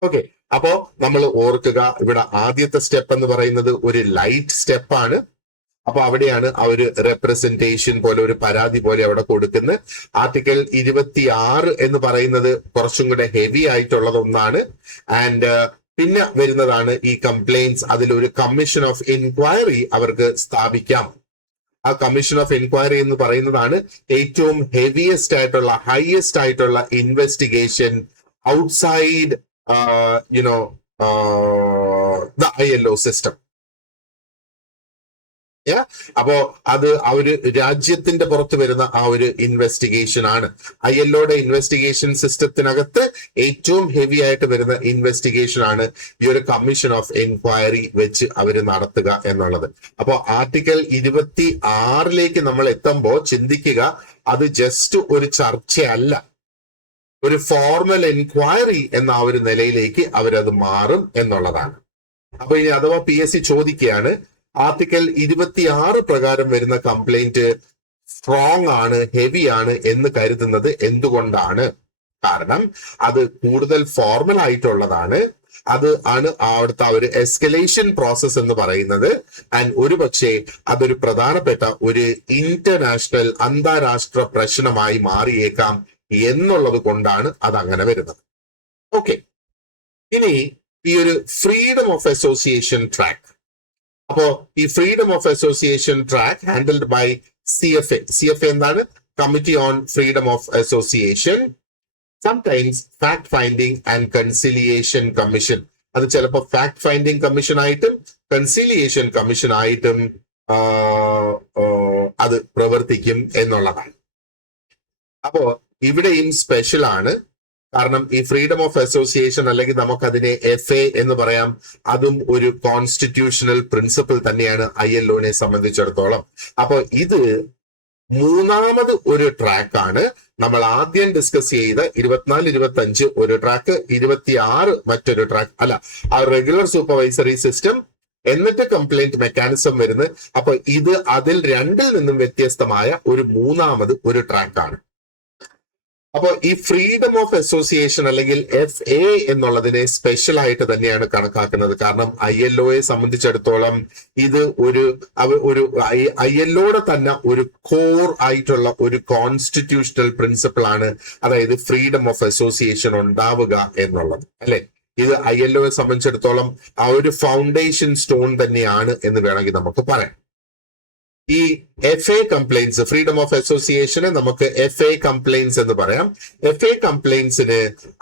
ഓക്കെ, അപ്പോ നമ്മൾ ഓർക്കുക, ഇവിടെ ആദ്യത്തെ സ്റ്റെപ്പ് എന്ന് പറയുന്നത് ഒരു ലൈറ്റ് സ്റ്റെപ്പാണ്. അപ്പൊ അവിടെയാണ് ആ ഒരു റെപ്രസെന്റേഷൻ പോലെ, ഒരു പരാതി പോലെ അവിടെ കൊടുക്കുന്നത്. ആർട്ടിക്കിൾ 26 എന്ന് പറയുന്നത് കുറച്ചും കൂടെ ഹെവി ആയിട്ടുള്ളത് ഒന്നാണ്. ആൻഡ് പിന്നെ വരുന്നതാണ് ഈ കംപ്ലൈന്റ്സ്. അതിലൊരു കമ്മീഷൻ ഓഫ് എൻക്വയറി അവർക്ക് സ്ഥാപിക്കാം. ആ കമ്മീഷൻ ഓഫ് എൻക്വയറി എന്ന് പറയുന്നതാണ് ഏറ്റവും ഹെവിയസ്റ്റ് ആയിട്ടുള്ള, ഹയസ്റ്റ് ആയിട്ടുള്ള investigation outside the ILO system. അപ്പോ അത് ആ ഒരു രാജ്യത്തിന്റെ പുറത്ത് വരുന്ന ആ ഒരു ഇൻവെസ്റ്റിഗേഷൻ ആണ്. ILOയുടെ ഇൻവെസ്റ്റിഗേഷൻ സിസ്റ്റത്തിനകത്ത് ഏറ്റവും ഹെവി ആയിട്ട് വരുന്ന ഇൻവെസ്റ്റിഗേഷൻ ആണ് ഈ ഒരു കമ്മീഷൻ ഓഫ് എൻക്വയറി വെച്ച് അവർ നടത്തുക എന്നുള്ളത്. അപ്പോ ആർട്ടിക്കിൾ 26 നമ്മൾ എത്തുമ്പോൾ ചിന്തിക്കുക, അത് ജസ്റ്റ് ഒരു ചർച്ചയല്ല, ഒരു ഫോർമൽ എൻക്വയറി എന്ന ആ ഒരു നിലയിലേക്ക് അവരത് മാറും എന്നുള്ളതാണ്. അപ്പൊ ഇനി അഥവാ PSC ചോദിക്കുകയാണ്, ആർട്ടിക്കിൾ 26 പ്രകാരം വരുന്ന കംപ്ലൈന്റ് സ്ട്രോങ് ആണ്, ഹെവി ആണ് എന്ന് കരുതുന്നത് എന്തുകൊണ്ടാണ്? കാരണം അത് കൂടുതൽ ഫോർമൽ ആയിട്ടുള്ളതാണ്. അത് ആണ് അവിടുത്തെ ഒരു എസ്കലേഷൻ പ്രോസസ് എന്ന് പറയുന്നത്. ആൻഡ് ഒരു പക്ഷേ അതൊരു പ്രധാനപ്പെട്ട ഒരു ഇന്റർനാഷണൽ, അന്താരാഷ്ട്ര പ്രശ്നമായി മാറിയേക്കാം എന്നുള്ളത് കൊണ്ടാണ് അത് അങ്ങനെ വരുന്നത്. ഓക്കെ, ഇനി ഈ ഒരു ഫ്രീഡം ഓഫ് അസോസിയേഷൻ ട്രാക്ക്. അപ്പോ ഈ freedom of association track handled by CFA എന്താണ്? Committee on freedom of association, sometimes fact finding and conciliation commission. അത് ചിലപ്പോൾ ഫാക്ട് ഫൈൻഡിങ് കമ്മീഷൻ ആയിട്ടും കൺസിലിയേഷൻ കമ്മീഷൻ ആയിട്ടും അത് പ്രവർത്തിക്കും എന്നുള്ളതാണ്. അപ്പോ ഇവിടെയും സ്പെഷ്യൽ ആണ്. കാരണം ഈ ഫ്രീഡം ഓഫ് അസോസിയേഷൻ, അല്ലെങ്കിൽ നമുക്കതിനെ FA എന്ന് പറയാം, അതും ഒരു കോൺസ്റ്റിറ്റ്യൂഷണൽ പ്രിൻസിപ്പിൾ തന്നെയാണ് ILOനെ സംബന്ധിച്ചിടത്തോളം. അപ്പൊ ഇത് മൂന്നാമത് ഒരു ട്രാക്കാണ്. നമ്മൾ ആദ്യം ഡിസ്കസ് ചെയ്ത 24-25 ഒരു ട്രാക്ക്, 26 മറ്റൊരു ട്രാക്ക്. അല്ല, ആ റെഗുലർ സൂപ്പർവൈസറി സിസ്റ്റം എന്നിട്ട് കംപ്ലൈന്റ് മെക്കാനിസം വരുന്നത്. അപ്പൊ ഇത് അതിൽ രണ്ടിൽ നിന്നും വ്യത്യസ്തമായ ഒരു മൂന്നാമത് ഒരു ട്രാക്കാണ്. അപ്പൊ ഈ ഫ്രീഡം ഓഫ് അസോസിയേഷൻ അല്ലെങ്കിൽ FA എന്നുള്ളതിനെ സ്പെഷ്യൽ ആയിട്ട് തന്നെയാണ് കണക്കാക്കുന്നത്. കാരണം ILOയെ സംബന്ധിച്ചിടത്തോളം ഇത് ഒരു ILOയുടെ തന്നെ ഒരു കോർ ആയിട്ടുള്ള ഒരു കോൺസ്റ്റിറ്റ്യൂഷണൽ പ്രിൻസിപ്പിൾ ആണ്. അതായത് ഫ്രീഡം ഓഫ് അസോസിയേഷൻ ഉണ്ടാവുക എന്നുള്ളത്, അല്ലെ. ഇത് ILOയെ സംബന്ധിച്ചിടത്തോളം ആ ഒരു ഫൗണ്ടേഷൻ സ്റ്റോൺ തന്നെയാണ് എന്ന് വേണമെങ്കിൽ നമുക്ക് പറയാം. ഈ FA കംപ്ലൈൻസ്, ഫ്രീഡം ഓഫ് അസോസിയേഷന് നമുക്ക് FA കംപ്ലൈൻസ് എന്ന് പറയാം. FA കംപ്ലൈൻസിന്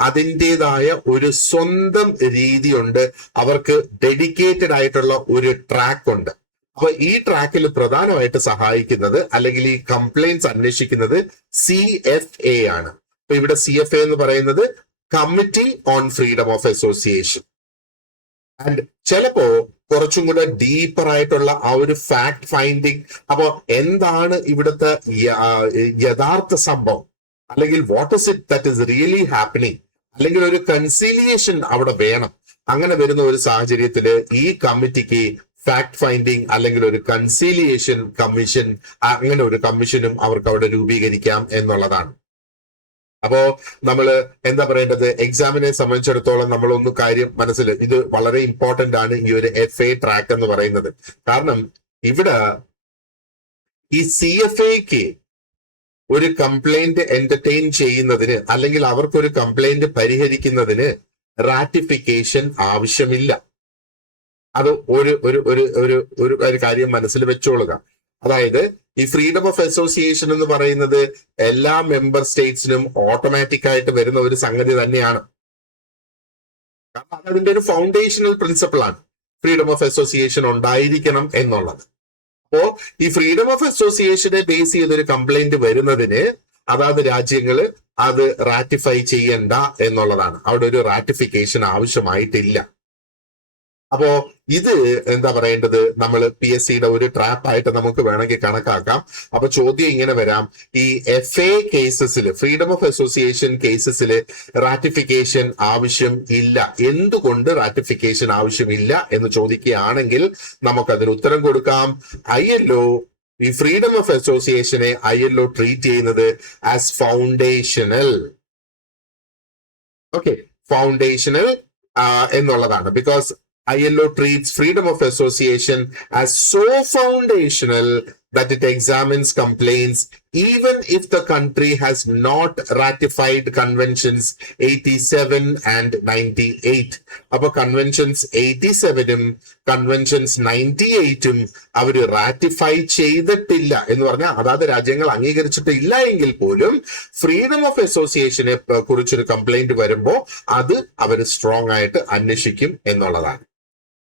അതിൻ്റെതായ ഒരു സ്വന്തം രീതിയുണ്ട്. അവർക്ക് ഡെഡിക്കേറ്റഡ് ആയിട്ടുള്ള ഒരു ട്രാക്ക് ഉണ്ട്. അപ്പൊ ഈ ട്രാക്കിൽ പ്രധാനമായിട്ട് സഹായിക്കുന്നത്, അല്ലെങ്കിൽ ഈ കംപ്ലൈൻസ് അന്വേഷിക്കുന്നത് CFA ആണ്. അപ്പൊ ഇവിടെ CFA എന്ന് പറയുന്നത് committee on freedom of association. And ചിലപ്പോ കുറച്ചും കൂടെ ഡീപ്പർ ആയിട്ടുള്ള ആ ഒരു ഫാക്ട് ഫൈൻഡിങ്. അപ്പോ എന്താണ് ഇവിടുത്തെ യഥാർത്ഥ സംഭവം, അല്ലെങ്കിൽ what is it that is really happening, അല്ലെങ്കിൽ ഒരു കൺസീലിയേഷൻ അവിടെ വേണം. അങ്ങനെ വരുന്ന ഒരു സാഹചര്യത്തില് ഈ കമ്മിറ്റിക്ക് ഫാക്ട് ഫൈൻഡിങ് അല്ലെങ്കിൽ ഒരു കൺസീലിയേഷൻ കമ്മീഷൻ, അങ്ങനെ ഒരു കമ്മീഷനും അവർക്ക് അവിടെ രൂപീകരിക്കാം എന്നുള്ളതാണ്. അപ്പോ നമ്മള് എന്താ പറയേണ്ടത്, എക്സാമിനെ സംബന്ധിച്ചിടത്തോളം നമ്മളൊന്ന് കാര്യം മനസ്സിൽ, ഇത് വളരെ ഇമ്പോർട്ടന്റ് ആണ് ഈ ഒരു FA ട്രാക്ക് എന്ന് പറയുന്നത്. കാരണം ഇവിടെ ഈ CFAക്ക് ഒരു കംപ്ലൈന്റ് എന്റർടൈൻ ചെയ്യുന്നതിന്, അല്ലെങ്കിൽ അവർക്കൊരു കംപ്ലൈന്റ് പരിഹരിക്കുന്നതിന് റാറ്റിഫിക്കേഷൻ ആവശ്യമില്ല. അത് ഒരു കാര്യം മനസ്സിൽ വെച്ചോളുക. അതായത് ഈ ഫ്രീഡം ഓഫ് അസോസിയേഷൻ എന്ന് പറയുന്നത് എല്ലാ മെമ്പർ സ്റ്റേറ്റ്സിനും ഓട്ടോമാറ്റിക് ആയിട്ട് വരുന്ന ഒരു സംഗതി തന്നെയാണ്. കാരണം അതതിന്റെ ഒരു ഫൗണ്ടേഷണൽ പ്രിൻസിപ്പിൾ ആണ്, ഫ്രീഡം ഓഫ് അസോസിയേഷൻ ഉണ്ടായിരിക്കണം എന്നുള്ളത്. അപ്പോ ഈ ഫ്രീഡം ഓഫ് അസോസിയേഷനെ ബേസ് ചെയ്തൊരു കംപ്ലൈന്റ് വരുന്നതിന് അതാത് രാജ്യങ്ങള് അത് റാറ്റിഫൈ ചെയ്യണ്ട എന്നുള്ളതാണ്. അവിടെ ഒരു റാറ്റിഫിക്കേഷൻ ആവശ്യമായിട്ടില്ല. അപ്പോ ഇത് എന്താ പറയേണ്ടത്, നമ്മൾ PSCയുടെ ഒരു ട്രാപ്പായിട്ട് നമുക്ക് വേണമെങ്കിൽ കണക്കാക്കാം. അപ്പൊ ചോദ്യം ഇങ്ങനെ വരാം, ഈ FA കേസസിൽ, ഫ്രീഡം ഓഫ് അസോസിയേഷൻ കേസസിൽ റാറ്റിഫിക്കേഷൻ ആവശ്യം ഇല്ല, എന്തുകൊണ്ട് റാറ്റിഫിക്കേഷൻ ആവശ്യമില്ല എന്ന് ചോദിക്കുകയാണെങ്കിൽ നമുക്കതിന് ഉത്തരം കൊടുക്കാം. ILO ഈ ഫ്രീഡം ഓഫ് അസോസിയേഷനെ ILO ട്രീറ്റ് ചെയ്യുന്നത് ആസ് ഫൗണ്ടേഷണൽ. ഓക്കെ, ഫൗണ്ടേഷണൽ എന്നുള്ളതാണ്. Because ILO treats freedom of association as so foundational that it examines complaints even if the country has not ratified conventions 87 and 98. അപ്പൊ കൺവെൻഷൻസ് 87ഉം കൺവെൻഷൻസ് 98ഉം അവര് റാറ്റിഫൈ ചെയ്തിട്ടില്ല എന്ന് പറഞ്ഞാൽ അതാത് രാജ്യങ്ങൾ അംഗീകരിച്ചിട്ടില്ല എങ്കിൽ പോലും ഫ്രീഡം ഓഫ് അസോസിയേഷനെ കുറിച്ചൊരു കംപ്ലൈന്റ് വരുമ്പോ അത് അവർ സ്ട്രോങ് ആയിട്ട് അന്വേഷിക്കും എന്നുള്ളതാണ്.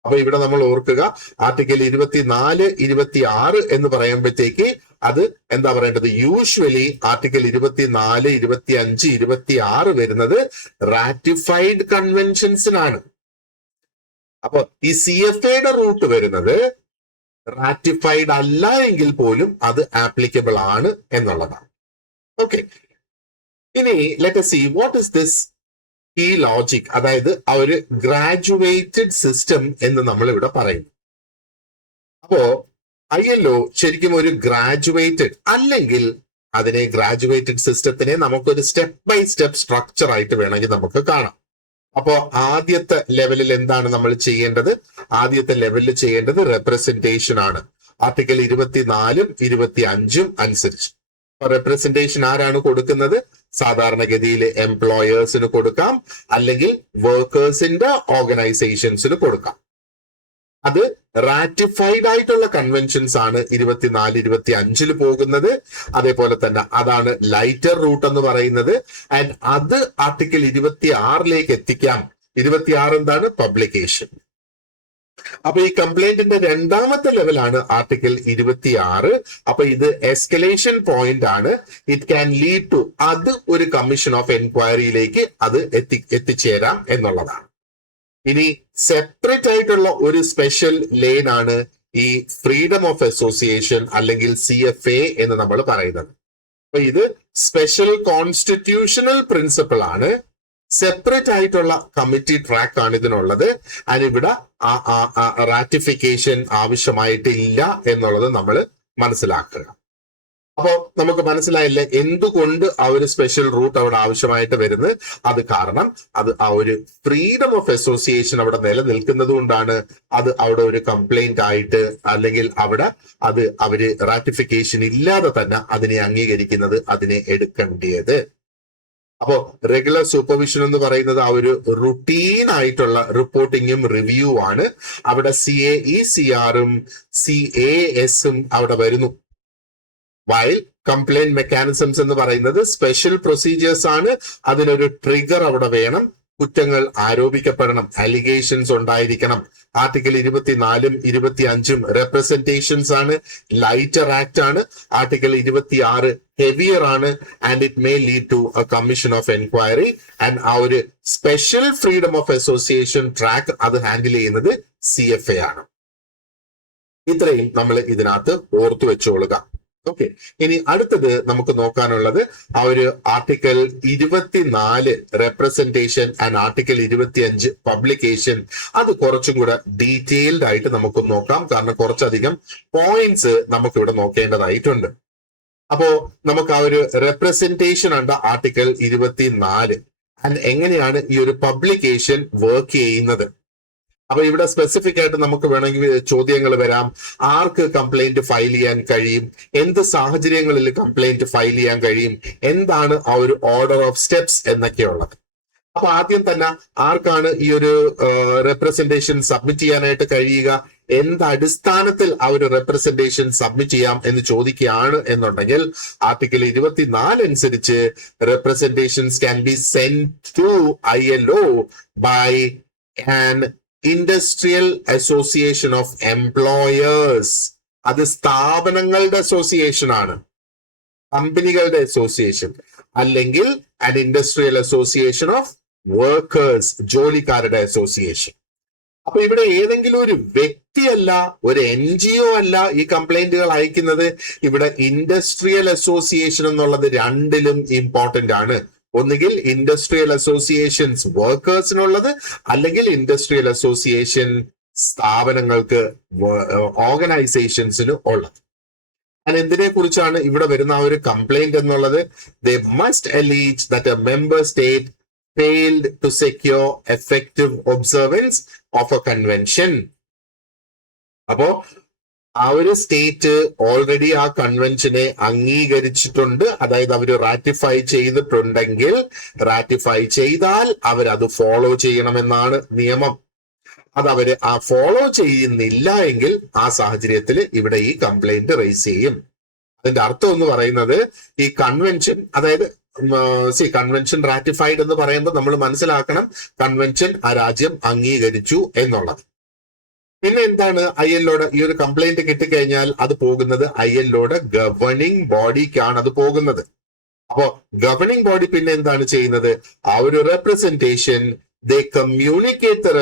അപ്പൊ ഇവിടെ നമ്മൾ ഓർക്കുക, ആർട്ടിക്കിൾ 24, 26 എന്ന് പറയുമ്പോഴത്തേക്ക് അത് എന്താ പറയേണ്ടത്, യൂഷ്വലി ആർട്ടിക്കിൾ 24, 25, 26 വരുന്നത് റാറ്റിഫൈഡ് കൺവെൻഷൻസിനാണ്. അപ്പൊ ഈ CFAയുടെ റൂട്ട് വരുന്നത് റാറ്റിഫൈഡ് അല്ല എങ്കിൽ പോലും അത് ആപ്ലിക്കബിൾ ആണ് എന്നുള്ളതാണ്. ഓക്കെ, ഇനി let us see what is this ഈ ലോജിക്, അതായത് ആ ഒരു ഗ്രാജുവേറ്റഡ് സിസ്റ്റം എന്ന് നമ്മൾ ഇവിടെ പറയുന്നു. അപ്പോ ILO ശരിക്കും ഒരു ഗ്രാജുവേറ്റഡ്, അല്ലെങ്കിൽ അതിനെ ഗ്രാജുവേറ്റഡ് സിസ്റ്റത്തിനെ നമുക്കൊരു സ്റ്റെപ്പ് ബൈ സ്റ്റെപ്പ് സ്ട്രക്ചർ ആയിട്ട് വേണമെങ്കിൽ നമുക്ക് കാണാം. അപ്പോ ആദ്യത്തെ ലെവലിൽ എന്താണ് നമ്മൾ ചെയ്യേണ്ടത്? ആദ്യത്തെ ലെവലിൽ ചെയ്യേണ്ടത് റെപ്രസെന്റേഷൻ ആണ്, ആർട്ടിക്കിൾ 24ഉം 25ഉം അനുസരിച്ച്. റെപ്രസെന്റേഷൻ ആരാണ് കൊടുക്കുന്നത്? സാധാരണഗതിയിൽ എംപ്ലോയേഴ്സിന് കൊടുക്കാം, അല്ലെങ്കിൽ വർക്കേഴ്സിന്റെ ഓർഗനൈസേഷൻസിന് കൊടുക്കാം. അത് റാറ്റിഫൈഡ് ആയിട്ടുള്ള കൺവെൻഷൻസ് ആണ് 24, 25 പോകുന്നത്. അതേപോലെ തന്നെ അതാണ് ലൈറ്റർ റൂട്ട് എന്ന് പറയുന്നത്. ആൻഡ് അത് ആർട്ടിക്കിൾ 26ലേക്ക് എത്തിക്കാം. 26 എന്താണ്? പബ്ലിക്കേഷൻ. അപ്പൊ ഈ കംപ്ലൈന്റിന്റെ രണ്ടാമത്തെ ലെവലാണ് ആർട്ടിക്കിൾ 26. അപ്പൊ ഇത് എസ്കലേഷൻ പോയിന്റ് ആണ്. ഇറ്റ് ക്യാൻ ലീഡ് ടു, അത് ഒരു കമ്മീഷൻ ഓഫ് എൻക്വയറിയിലേക്ക് അത് എത്തിച്ചേരാം എന്നുള്ളതാണ്. ഇനി സെപ്പറേറ്റ് ആയിട്ടുള്ള ഒരു സ്പെഷ്യൽ ലെയിൻ ആണ് ഈ ഫ്രീഡം ഓഫ് അസോസിയേഷൻ അല്ലെങ്കിൽ CFA എന്ന് നമ്മൾ പറയുന്നത്. അപ്പൊ ഇത് സ്പെഷ്യൽ കോൺസ്റ്റിറ്റ്യൂഷണൽ പ്രിൻസിപ്പിൾ ആണ്. സെപ്പറേറ്റ് ആയിട്ടുള്ള കമ്മിറ്റി ട്രാക്ക് ആണ് ഇതിനുള്ളത്. ആൻഡ് ഇവിടെ റാറ്റിഫിക്കേഷൻ ആവശ്യമായിട്ടില്ല എന്നുള്ളത് നമ്മൾ മനസ്സിലാക്കുക. അപ്പോ നമുക്ക് മനസ്സിലായില്ലേ എന്തുകൊണ്ട് ആ ഒരു സ്പെഷ്യൽ റൂട്ട് അവിടെ ആവശ്യമായിട്ട് വരുന്നത്? അത് കാരണം അത് ആ ഒരു ഫ്രീഡം ഓഫ് അസോസിയേഷൻ അവിടെ നിലനിൽക്കുന്നത് കൊണ്ടാണ് അത് അവിടെ ഒരു കംപ്ലൈന്റ് ആയിട്ട്, അല്ലെങ്കിൽ അവിടെ അത് അവര് റാറ്റിഫിക്കേഷൻ ഇല്ലാതെ തന്നെ അതിനെ അംഗീകരിക്കുന്നത്, അതിനെ എടുക്കേണ്ടത്. അപ്പോ റെഗുലർ സൂപ്പർവിഷൻ എന്ന് പറയുന്നത് ആ ഒരു റുട്ടീൻ ആയിട്ടുള്ള റിപ്പോർട്ടിങ്ങും റിവ്യൂ ആണ്. അവിടെ CAECRഉം CASഉം അവിടെ വരുന്നു. വൈൽ കംപ്ലൈന്റ് മെക്കാനിസംസ് എന്ന് പറയുന്നത് സ്പെഷ്യൽ പ്രൊസീജിയേഴ്സ് ആണ്. അതിനൊരു ട്രിഗർ അവിടെ വേണം. കുറ്റങ്ങൾ ആരോപിക്കപ്പെടണം, അലിഗേഷൻസ് ഉണ്ടായിരിക്കണം. ആർട്ടിക്കിൾ 24ഉം 25ഉം റെപ്രസെന്റേഷൻസ് ആണ്, ലൈറ്റർ ആക്ട് ആണ്. ആർട്ടിക്കിൾ 26 ഹെവിയർ ആണ്, and it may lead to a commission of inquiry. And ആ ഒരു special freedom of association track അത് ഹാൻഡിൽ ചെയ്യുന്നത് CFA ആണ്. ഇത്രയും നമ്മൾ ഇതിനകത്ത് ഓർത്തു വെച്ചോളുക. ഓക്കെ, ഇനി അടുത്തത് നമുക്ക് നോക്കാനുള്ളത് ആ ഒരു article 24 representation and article 25 publication. അത് കുറച്ചും കൂടെ ഡീറ്റെയിൽഡ് ആയിട്ട് നമുക്ക് നോക്കാം, കാരണം കുറച്ചധികം പോയിന്റ്സ് നമുക്ക് ഇവിടെ നോക്കേണ്ടതായിട്ടുണ്ട്. അപ്പോ നമുക്ക് ആ ഒരു റെപ്രസെന്റേഷൻ ഉണ്ട് ആർട്ടിക്കിൾ 24. ആൻഡ് എങ്ങനെയാണ് ഈ ഒരു പബ്ലിക്കേഷൻ വർക്ക് ചെയ്യുന്നത്? അപ്പൊ ഇവിടെ സ്പെസിഫിക് ആയിട്ട് നമുക്ക് വേണമെങ്കിൽ ചോദ്യങ്ങൾ വരാം. ആർക്ക് കംപ്ലൈന്റ് ഫയൽ ചെയ്യാൻ കഴിയും? എന്ത് സാഹചര്യങ്ങളിൽ കംപ്ലൈന്റ് ഫയൽ ചെയ്യാൻ കഴിയും? എന്താണ് ആ ഒരു ഓർഡർ ഓഫ് സ്റ്റെപ്സ് എന്നൊക്കെയുള്ളത്. അപ്പൊ ആദ്യം തന്നെ ആർക്കാണ് ഈ ഒരു റെപ്രസെന്റേഷൻ സബ്മിറ്റ് ചെയ്യാനായിട്ട് കഴിയുക? എന്ത് അടിസ്ഥാനത്തിൽ ആ ഒരു റെപ്രസെന്റേഷൻ സബ്മിറ്റ് ചെയ്യാം എന്ന് ചോദിക്കുകയാണ് എന്നുണ്ടെങ്കിൽ ആർട്ടിക്കിൾ 24 അനുസരിച്ച് representations can be send to ILO by an Industrial Association of Employers അത് സ്ഥാപനങ്ങളുടെ അസോസിയേഷൻ ആണ്, കമ്പനികളുടെ അസോസിയേഷൻ, അല്ലെങ്കിൽ an industrial association of workers, ജോലിക്കാരുടെ അസോസിയേഷൻ. അപ്പൊ ഇവിടെ ഏതെങ്കിലും ഒരു വ്യക്തിയല്ല, ഒരു NGO അല്ല ഈ കംപ്ലൈന്റുകൾ അയക്കുന്നത്. ഇവിടെ ഇൻഡസ്ട്രിയൽ അസോസിയേഷൻ എന്നുള്ളത് രണ്ടിലും ഇമ്പോർട്ടന്റ് ആണ്. ഒന്നുകിൽ ഇൻഡസ്ട്രിയൽ അസോസിയേഷൻസ് വർക്കേഴ്സിനുള്ളത്, അല്ലെങ്കിൽ ഇൻഡസ്ട്രിയൽ അസോസിയേഷൻ സ്ഥാപനങ്ങൾക്ക്, ഓർഗനൈസേഷൻസിന് ഉള്ളത്. എന്തിനെ കുറിച്ചാണ് ഇവിടെ വരുന്ന ആ ഒരു കംപ്ലൈന്റ് എന്നുള്ളത്? They must allege that a member state failed to secure effective observance of a convention. അപ്പോ ആ ഒരു സ്റ്റേറ്റ് ഓൾറെഡി ആ കൺവെൻഷനെ അംഗീകരിച്ചിട്ടുണ്ട്, അതായത് അവർ റാറ്റിഫൈ ചെയ്തിട്ടുണ്ടെങ്കിൽ, റാറ്റിഫൈ ചെയ്താൽ അവരത് ഫോളോ ചെയ്യണമെന്നാണ് നിയമം. അത് അവര് ആ ഫോളോ ചെയ്യുന്നില്ല എങ്കിൽ ആ സാഹചര്യത്തിൽ ഇവിടെ ഈ കംപ്ലൈന്റ് റേസ് ചെയ്യും. അതിന്റെ അർത്ഥം എന്ന് പറയുന്നത് ഈ കൺവെൻഷൻ, അതായത് കൺവെൻഷൻ റാറ്റിഫൈഡ് എന്ന് പറയുമ്പോൾ നമ്മൾ മനസ്സിലാക്കണം കൺവെൻഷൻ ആ രാജ്യം അംഗീകരിച്ചു എന്നുള്ളത്. പിന്നെ എന്താണ് ILOയുടെ ഈ ഒരു കംപ്ലൈന്റ് കിട്ടിക്കഴിഞ്ഞാൽ അത് പോകുന്നത് ILOയുടെ ഗവർണിംഗ് ബോഡിക്കാണ് അത് പോകുന്നത്. അപ്പോ ഗവർണിംഗ് ബോഡി പിന്നെ എന്താണ് ചെയ്യുന്നത്? ആ ഒരു representation, they communicate the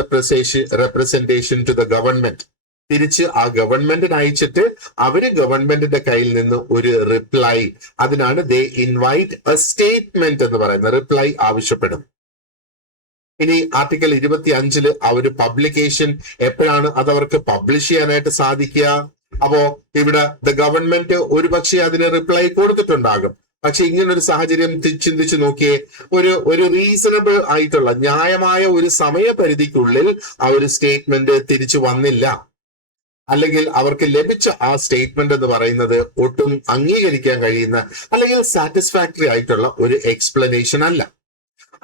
representation to the government. തിരിച്ച് ആ ഗവൺമെന്റിന് അയച്ചിട്ട് അവര് ഗവൺമെന്റിന്റെ കയ്യിൽ നിന്ന് ഒരു റിപ്ലൈ, അതിനാണ് ദേ ഇൻവൈറ്റ് എ സ്റ്റേറ്റ്മെന്റ് എന്ന് പറയുന്നത്, റിപ്ലൈ ആവശ്യപ്പെടും. ഇനി ആർട്ടിക്കിൾ 25 ആ ഒരു പബ്ലിക്കേഷൻ എപ്പോഴാണ് അത് അവർക്ക് പബ്ലിഷ് ചെയ്യാനായിട്ട് സാധിക്കുക? അപ്പോ ഇവിടെ ദ ഗവൺമെന്റ് ഒരുപക്ഷെ അതിന് റിപ്ലൈ കൊടുത്തിട്ടുണ്ടാകും. പക്ഷെ ഇങ്ങനൊരു സാഹചര്യം ചിന്തിച്ചു നോക്കിയേ, ഒരു റീസണബിൾ ആയിട്ടുള്ള ന്യായമായ ഒരു സമയപരിധിക്കുള്ളിൽ ആ ഒരു സ്റ്റേറ്റ്മെന്റ് തിരിച്ചു വന്നില്ല, അല്ലെങ്കിൽ അവർക്ക് ലഭിച്ച ആ സ്റ്റേറ്റ്മെന്റ് എന്ന് പറയുന്നത് ഒട്ടും അംഗീകരിക്കാൻ കഴിയുന്ന അല്ലെങ്കിൽ സാറ്റിസ്ഫാക്ടറി ആയിട്ടുള്ള ഒരു എക്സ്പ്ലനേഷൻ അല്ല.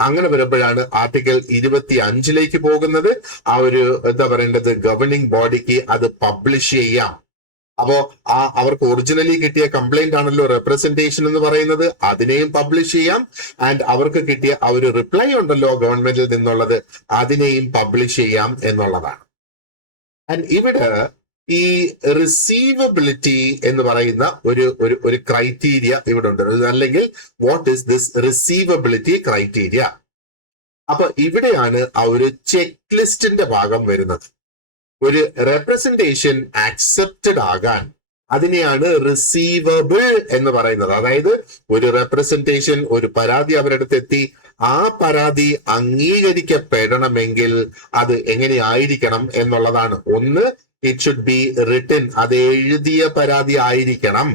അങ്ങനെ വരുമ്പോഴാണ് ആർട്ടിക്കിൾ 25 പോകുന്നത്. ആ ഒരു എന്താ പറയേണ്ടത്, ഗവർണിംഗ് ബോഡിക്ക് അത് പബ്ലിഷ് ചെയ്യാം. അപ്പോ അവർക്ക് ഒറിജിനലി കിട്ടിയ കംപ്ലൈന്റ് ആണല്ലോ റെപ്രസെന്റേഷൻ എന്ന് പറയുന്നത്, അതിനെയും പബ്ലിഷ് ചെയ്യാം. ആൻഡ് അവർക്ക് കിട്ടിയ ആ ഒരു റിപ്ലൈ ഉണ്ടല്ലോ ഗവൺമെന്റിൽ നിന്നുള്ളത്, അതിനെയും പബ്ലിഷ് ചെയ്യാം എന്നുള്ളതാണ്. ആൻഡ് ഇവിടെ ഈ റിസീവബിലിറ്റി എന്ന് പറയുന്ന ഒരു ക്രൈറ്റീരിയ ഇവിടെ ഉണ്ട്, അല്ലെങ്കിൽ വാട്ട് ഈസ് ദിസ് റിസീവബിലിറ്റി ക്രൈറ്റീരിയ? അപ്പൊ ഇവിടെയാണ് ആ ഒരു ചെക്ക് ലിസ്റ്റിന്റെ ഭാഗം വരുന്നത്. ഒരു റെപ്രസെന്റേഷൻ ആക്സെപ്റ്റഡ് ആകാൻ അതിനെയാണ് റിസീവബിൾ എന്ന് പറയുന്നത്. അതായത് ഒരു റെപ്രസെന്റേഷൻ, ഒരു പരാതി അവരുടെ അടുത്ത് എത്തി, ആ പരാതി അംഗീകരിക്കപ്പെടണമെങ്കിൽ അത് എങ്ങനെയായിരിക്കണം എന്നുള്ളതാണ്. ഒന്ന്, ഇറ്റ് ഷുഡ് ബി റിട്ടൻ, അത് എഴുതിയ പരാതി ആയിരിക്കണം.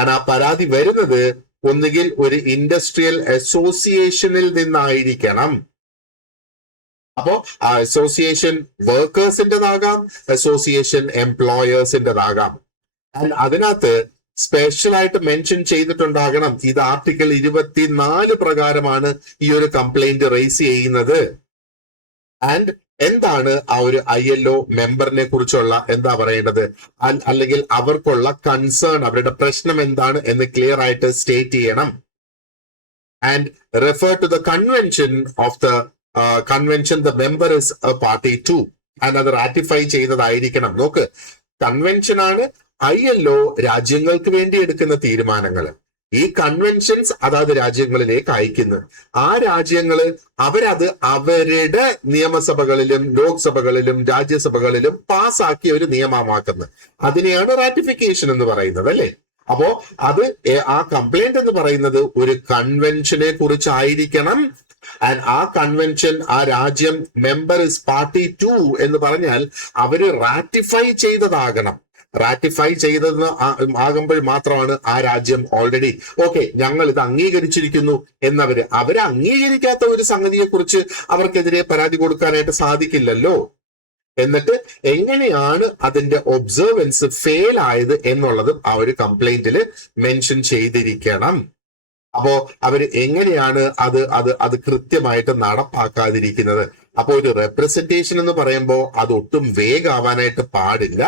ആ പരാതി വരുന്നത് ഒന്നുകിൽ ഒരു ഇൻഡസ്ട്രിയൽ അസോസിയേഷനിൽ നിന്നായിരിക്കണം. അപ്പോ ആ അസോസിയേഷൻ വർക്കേഴ്സിൻ്റെതാകാം, അസോസിയേഷൻ എംപ്ലോയേഴ്സിൻ്റെതാകാം. അതിനകത്ത് സ്പെഷ്യൽ ആയിട്ട് മെൻഷൻ ചെയ്തിട്ടുണ്ടാകണം ഇത് ആർട്ടിക്കിൾ 24 പ്രകാരമാണ് ഈ ഒരു കംപ്ലൈന്റ് റേസ് ചെയ്യുന്നത്. ആൻഡ് എന്താണ് ആ ഒരു ILO മെമ്പറിനെ കുറിച്ചുള്ള എന്താ പറയേണ്ടത്, അല്ലെങ്കിൽ അവർക്കുള്ള കൺസേൺ, അവരുടെ പ്രശ്നം എന്താണ് എന്ന് ക്ലിയർ ആയിട്ട് സ്റ്റേറ്റ് ചെയ്യണം. And refer to the convention of the convention the member is a party to, ആൻഡ് അത് റാറ്റിഫൈ ചെയ്തതായിരിക്കണം. നോക്ക്, കൺവെൻഷൻ ആണ് ILO രാജ്യങ്ങൾക്ക് വേണ്ടി എടുക്കുന്ന തീരുമാനങ്ങൾ. ഈ കൺവെൻഷൻസ് അതാത് രാജ്യങ്ങളിലേക്ക് അയക്കുന്നു. ആ രാജ്യങ്ങള് അവരത് അവരുടെ നിയമസഭകളിലും ലോക്സഭകളിലും രാജ്യസഭകളിലും പാസ്സാക്കിയ ഒരു നിയമമാക്കുന്നു. അതിനെയാണ് റാറ്റിഫിക്കേഷൻ എന്ന് പറയുന്നത്, അല്ലെ? അപ്പോ അത് ആ കംപ്ലൈന്റ് എന്ന് പറയുന്നത് ഒരു കൺവെൻഷനെ കുറിച്ചായിരിക്കണം. ആൻഡ് ആ കൺവെൻഷൻ, ആ രാജ്യം മെമ്പർ ഇസ് പാർട്ടി ടു എന്ന് പറഞ്ഞാൽ അവര് റാറ്റിഫൈ ചെയ്തതാകണം. റാറ്റിഫൈ ചെയ്തതെന്ന് ആകുമ്പോൾ മാത്രമാണ് ആ രാജ്യം ഓൾറെഡി ഓക്കെ ഞങ്ങൾ ഇത് അംഗീകരിച്ചിരിക്കുന്നു എന്നവര് അംഗീകരിക്കാത്ത ഒരു സംഗതിയെ കുറിച്ച് അവർക്കെതിരെ പരാതി കൊടുക്കാനായിട്ട് സാധിക്കില്ലല്ലോ. എന്നിട്ട് എങ്ങനെയാണ് അതിന്റെ ഒബ്സർവൻസ് ഫെയിൽ ആയത് എന്നുള്ളതും ആ ഒരു കംപ്ലൈന്റിൽ മെൻഷൻ ചെയ്തിരിക്കണം. അപ്പോ അവര് എങ്ങനെയാണ് അത് കൃത്യമായിട്ട് നടപ്പാക്കാതിരിക്കുന്നത്? അപ്പൊ ഒരു റെപ്രസെന്റേഷൻ എന്ന് പറയുമ്പോൾ അത് ഒട്ടും വേഗാവാനായിട്ട് പാടില്ല.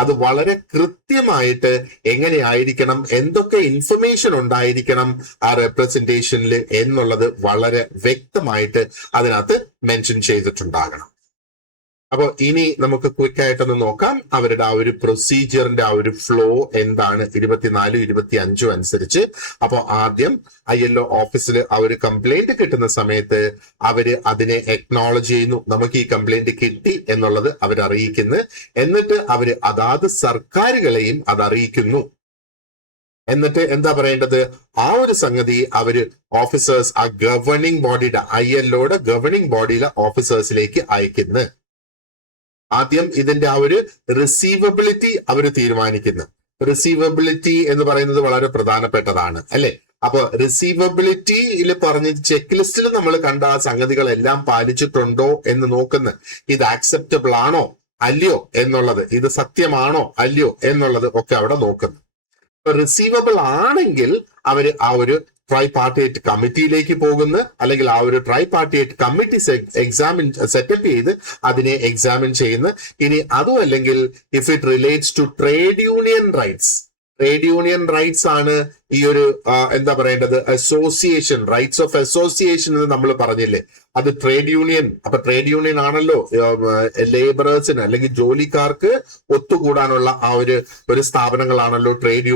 അത് വളരെ കൃത്യമായിട്ട് എങ്ങനെയായിരിക്കണം, എന്തൊക്കെ ഇൻഫർമേഷൻ ഉണ്ടായിരിക്കണം ആ റെപ്രസെന്റേഷനിൽ എന്നുള്ളത് വളരെ വ്യക്തമായിട്ട് അതിനകത്ത് മെൻഷൻ ചെയ്തിട്ടുണ്ടാകണം. അപ്പോൾ ഇനി നമുക്ക് ക്വിക്ക് ആയിട്ടൊന്ന് നോക്കാം അവരുടെ ആ ഒരു പ്രൊസീജിയറിന്റെ ആ ഒരു ഫ്ലോ എന്താണ് 24 25 അനുസരിച്ച്. അപ്പോൾ ആദ്യം ILO ഓഫീസിൽ ആ ഒരു കംപ്ലൈന്റ് കിട്ടുന്ന സമയത്ത് അവര് അതിനെ എക്നോളജ് ചെയ്യുന്നു, നമുക്ക് ഈ കംപ്ലൈന്റ് കിട്ടി എന്നുള്ളത് അവർ അറിയിക്കുന്നു. എന്നിട്ട് അവര് അതാത് സർക്കാരുകളെയും അത് അറിയിക്കുന്നു. എന്നിട്ട് എന്താ പറയേണ്ടത്, ആ ഒരു സംഗതി അവര് ഓഫീസേഴ്സ് ആ ഗവേണിംഗ് ബോഡിയുടെ ILOയുടെ ഗവേണിംഗ് ബോഡിയിലെ ഓഫീസേഴ്സിലേക്ക് അയക്കുന്നു. ആദ്യം ഇതിന്റെ ആ ഒരു റിസീവബിലിറ്റി അവർ തീരുമാനിക്കുന്നു. റിസീവബിലിറ്റി എന്ന് പറയുന്നത് വളരെ പ്രധാനപ്പെട്ടതാണ് അല്ലെ. അപ്പൊ റിസീവബിലിറ്റിയിൽ പറഞ്ഞ ചെക്ക് ലിസ്റ്റിൽ നമ്മൾ കണ്ട ആ സംഗതികളെല്ലാം പാലിച്ചിട്ടുണ്ടോ എന്ന് നോക്കുന്നു. ഇത് ആക്സെപ്റ്റബിൾ ആണോ അല്ലയോ എന്നുള്ളത്, ഇത് സത്യമാണോ അല്ലയോ എന്നുള്ളത് ഒക്കെ അവിടെ നോക്കുന്നു. റിസീവബിൾ ആണെങ്കിൽ അവര് ആ ഒരു ട്രൈ പാർട്ടിയേറ്റ് കമ്മിറ്റിയിലേക്ക് പോകുന്നു, അല്ലെങ്കിൽ ആ ഒരു ട്രൈ പാർട്ടിയേറ്റ് കമ്മിറ്റി സെറ്റപ്പ് ചെയ്ത് അതിനെ എക്സാമിൻ ചെയ്യുന്നു. ഇനി അതും അല്ലെങ്കിൽ if it relates to trade union rights, trade union rights ആണ് ഈ ഒരു എന്താ പറയേണ്ടത്, അസോസിയേഷൻ റൈറ്റ്സ് ഓഫ് അസോസിയേഷൻ എന്ന് നമ്മൾ പറഞ്ഞില്ലേ, അത് ട്രേഡ് യൂണിയൻ. അപ്പൊ ട്രേഡ് യൂണിയൻ ആണല്ലോ ലേബറേഴ്സിന് അല്ലെങ്കിൽ ജോലിക്കാർക്ക് ഒത്തുകൂടാനുള്ള ആ ഒരു സ്ഥാപനങ്ങളാണല്ലോ ട്രേഡ്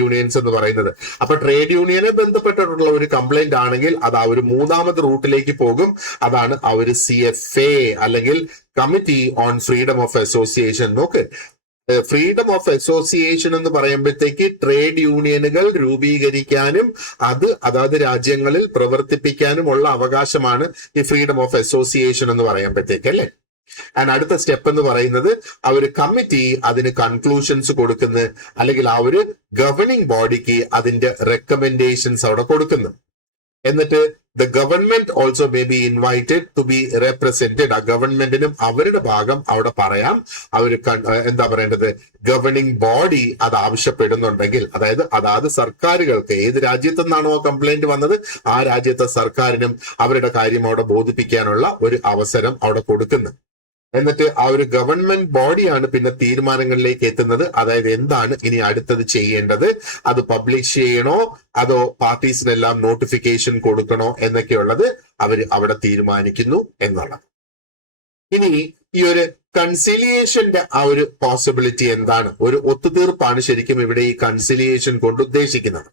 യൂണിയൻസ് എന്ന് പറയുന്നത്. അപ്പൊ ട്രേഡ് യൂണിയനെ ബന്ധപ്പെട്ടിട്ടുള്ള ഒരു കംപ്ലൈന്റ് ആണെങ്കിൽ അത് ആ ഒരു മൂന്നാമത് റൂട്ടിലേക്ക് പോകും. അതാണ് ആ ഒരു CFA അല്ലെങ്കിൽ committee on freedom of association. നോക്ക്, ഫ്രീഡം ഓഫ് അസോസിയേഷൻ എന്ന് പറയുമ്പോഴത്തേക്ക് ട്രേഡ് യൂണിയനുകൾ രൂപീകരിക്കാനും അതാത് രാജ്യങ്ങളിൽ പ്രവർത്തിപ്പിക്കാനുമുള്ള അവകാശമാണ് ഈ ഫ്രീഡം ഓഫ് അസോസിയേഷൻ എന്ന് പറയുമ്പോഴത്തേക്ക് അല്ലെ. ആൻഡ് അടുത്ത സ്റ്റെപ്പ് എന്ന് പറയുന്നത് ആ ഒരു കമ്മിറ്റി അതിന് കൺക്ലൂഷൻസ് കൊടുക്കുന്നു, അല്ലെങ്കിൽ ആ ഒരു ഗവർണിംഗ് ബോഡിക്ക് അതിന്റെ റെക്കമെൻഡേഷൻസ് അവിടെ കൊടുക്കുന്നു. എന്നിട്ട് the government also may be invited to be represented. ആ ഗവൺമെന്റിനും അവരുടെ ഭാഗം അവിടെ പറയാം. അവര് എന്താ പറയേണ്ടത്, ഗവർണിംഗ് ബോഡി അത് ആവശ്യപ്പെടുന്നുണ്ടെങ്കിൽ, അതായത് അതാത് സർക്കാരുകൾക്ക് ഏത് രാജ്യത്തു നിന്നാണോ കംപ്ലൈന്റ് വന്നത് ആ രാജ്യത്തെ സർക്കാരിനും അവരുടെ കാര്യം അവിടെ ബോധിപ്പിക്കാനുള്ള ഒരു അവസരം അവിടെ കൊടുക്കുന്നു. എന്നിട്ട് ആ ഒരു ഗവൺമെന്റ് ബോഡിയാണ് പിന്നെ തീരുമാനങ്ങളിലേക്ക് എത്തുന്നത്. അതായത് എന്താണ് ഇനി അടുത്തത് ചെയ്യേണ്ടത്, അത് പബ്ലിഷ് ചെയ്യണോ അതോ പാർട്ടീസിനെല്ലാം നോട്ടിഫിക്കേഷൻ കൊടുക്കണോ എന്നൊക്കെയുള്ളത് അവര് അവിടെ തീരുമാനിക്കുന്നു എന്നുള്ളത്. ഇനി ഈ ഒരു കൺസിലിയേഷന്റെ ആ ഒരു പോസിബിലിറ്റി എന്താണ്, ഒരു ഒത്തുതീർപ്പാണ് ശരിക്കും ഇവിടെ ഈ കൺസിലിയേഷൻ കൊണ്ട് ഉദ്ദേശിക്കുന്നത്.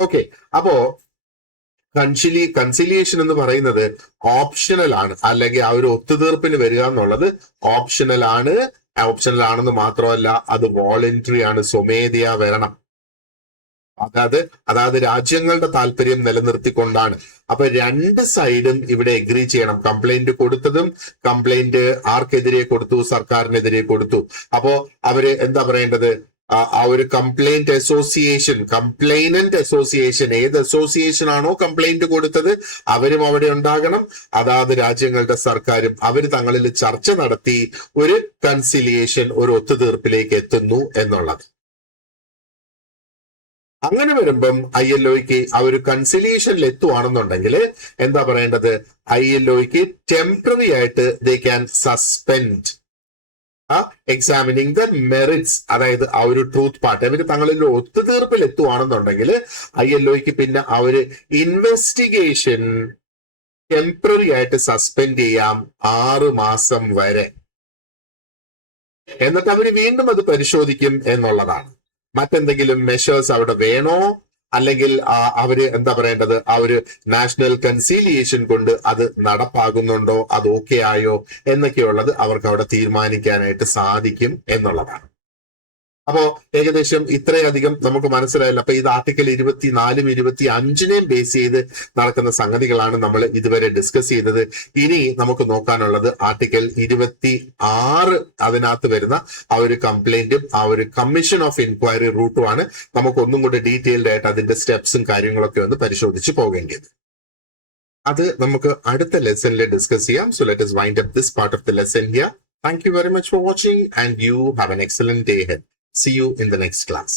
ഓക്കെ, അപ്പോ കൺസിലിയേഷൻ എന്ന് പറയുന്നത് ഓപ്ഷണൽ ആണ്, അല്ലെങ്കിൽ ആ ഒരു ഒത്തുതീർപ്പിന് വരിക എന്നുള്ളത് ഓപ്ഷണൽ ആണെന്ന് മാത്രമല്ല അത് വോളണ്ടറി ആണ്, സ്വമേധയാ വരണം. അതായത് രാജ്യങ്ങളുടെ താല്പര്യം നിലനിർത്തിക്കൊണ്ടാണ്. അപ്പൊ രണ്ട് സൈഡും ഇവിടെ എഗ്രി ചെയ്യണം. കംപ്ലൈന്റ് കൊടുത്തതും കംപ്ലൈന്റ് ആർക്കെതിരെ കൊടുത്തു, സർക്കാരിനെതിരെ കൊടുത്തു. അപ്പോ അവര് എന്താ പറയേണ്ടത്, ആ ഒരു കംപ്ലൈന്റ് അസോസിയേഷൻ, കംപ്ലൈനന്റ് അസോസിയേഷൻ, ഏത് അസോസിയേഷൻ ആണോ കംപ്ലൈന്റ് കൊടുത്തത് അവരും അവിടെ ഉണ്ടാകണം. അതാത് രാജ്യങ്ങളുടെ സർക്കാരും അവര് തങ്ങളിൽ ചർച്ച നടത്തി ഒരു കൺസിലിയേഷൻ, ഒരു ഒത്തുതീർപ്പിലേക്ക് എത്തുന്നു എന്നുള്ളത്. അങ്ങനെ വരുമ്പം ILOയ്ക്ക് ആ ഒരു കൺസിലിയേഷനിൽ എത്തുവാണെന്നുണ്ടെങ്കിൽ എന്താ പറയേണ്ടത്, ILOയ്ക്ക് ടെമ്പററി ആയിട്ട് they can suspend examining the merits, അതായത് ആ ഒരു ട്രൂത്ത് പാർട്ട്. അവര് തങ്ങളിൽ ഒത്തുതീർപ്പിൽ എത്തുവാണെന്നുണ്ടെങ്കിൽ ILOയ്ക്ക് പിന്നെ ആ ഒരു ഇൻവെസ്റ്റിഗേഷൻ ടെമ്പററി ആയിട്ട് സസ്പെൻഡ് ചെയ്യാം 6 മാസം വരെ. എന്നിട്ട് അവര് വീണ്ടും അത് പരിശോധിക്കും എന്നുള്ളതാണ്. മറ്റെന്തെങ്കിലും മെഷേഴ്സ് അവിടെ വേണോ, അല്ലെങ്കിൽ അവര് എന്താ പറയേണ്ടത്, ആ ഒരു നാഷണൽ കൺസീലിയേഷൻ കൊണ്ട് അത് നടപ്പാകുന്നുണ്ടോ, അത് ഓക്കെ ആയോ എന്നൊക്കെയുള്ളത് അവർക്ക് അവിടെ തീരുമാനിക്കാനായിട്ട് സാധിക്കും എന്നുള്ളതാണ്. അപ്പോ ഏകദേശം ഇത്രയധികം നമുക്ക് മനസ്സിലായല്ലോ. അപ്പൊ ഇത് ആർട്ടിക്കിൾ 24 25 ബേസ് ചെയ്ത് നടക്കുന്ന സംഗതികളാണ് നമ്മൾ ഇതുവരെ ഡിസ്കസ് ചെയ്തത്. ഇനി നമുക്ക് നോക്കാനുള്ളത് ആർട്ടിക്കിൾ 26 അതിനകത്ത് വരുന്ന ആ ഒരു കംപ്ലൈന്റും ആ ഒരു കമ്മീഷൻ ഓഫ് ഇൻക്വയറി റൂട്ടുമാണ്. നമുക്ക് ഒന്നും കൂടെ ഡീറ്റെയിൽഡ് ആയിട്ട് അതിന്റെ സ്റ്റെപ്സും കാര്യങ്ങളൊക്കെ ഒന്ന് പരിശോധിച്ച് പോകേണ്ടത്. അത് നമുക്ക് അടുത്ത ലെസണിൽ ഡിസ്കസ് ചെയ്യാം. So let us wind up this part of the lesson here. Thank you very much for watching and you have an excellent day ahead. See you in the next class.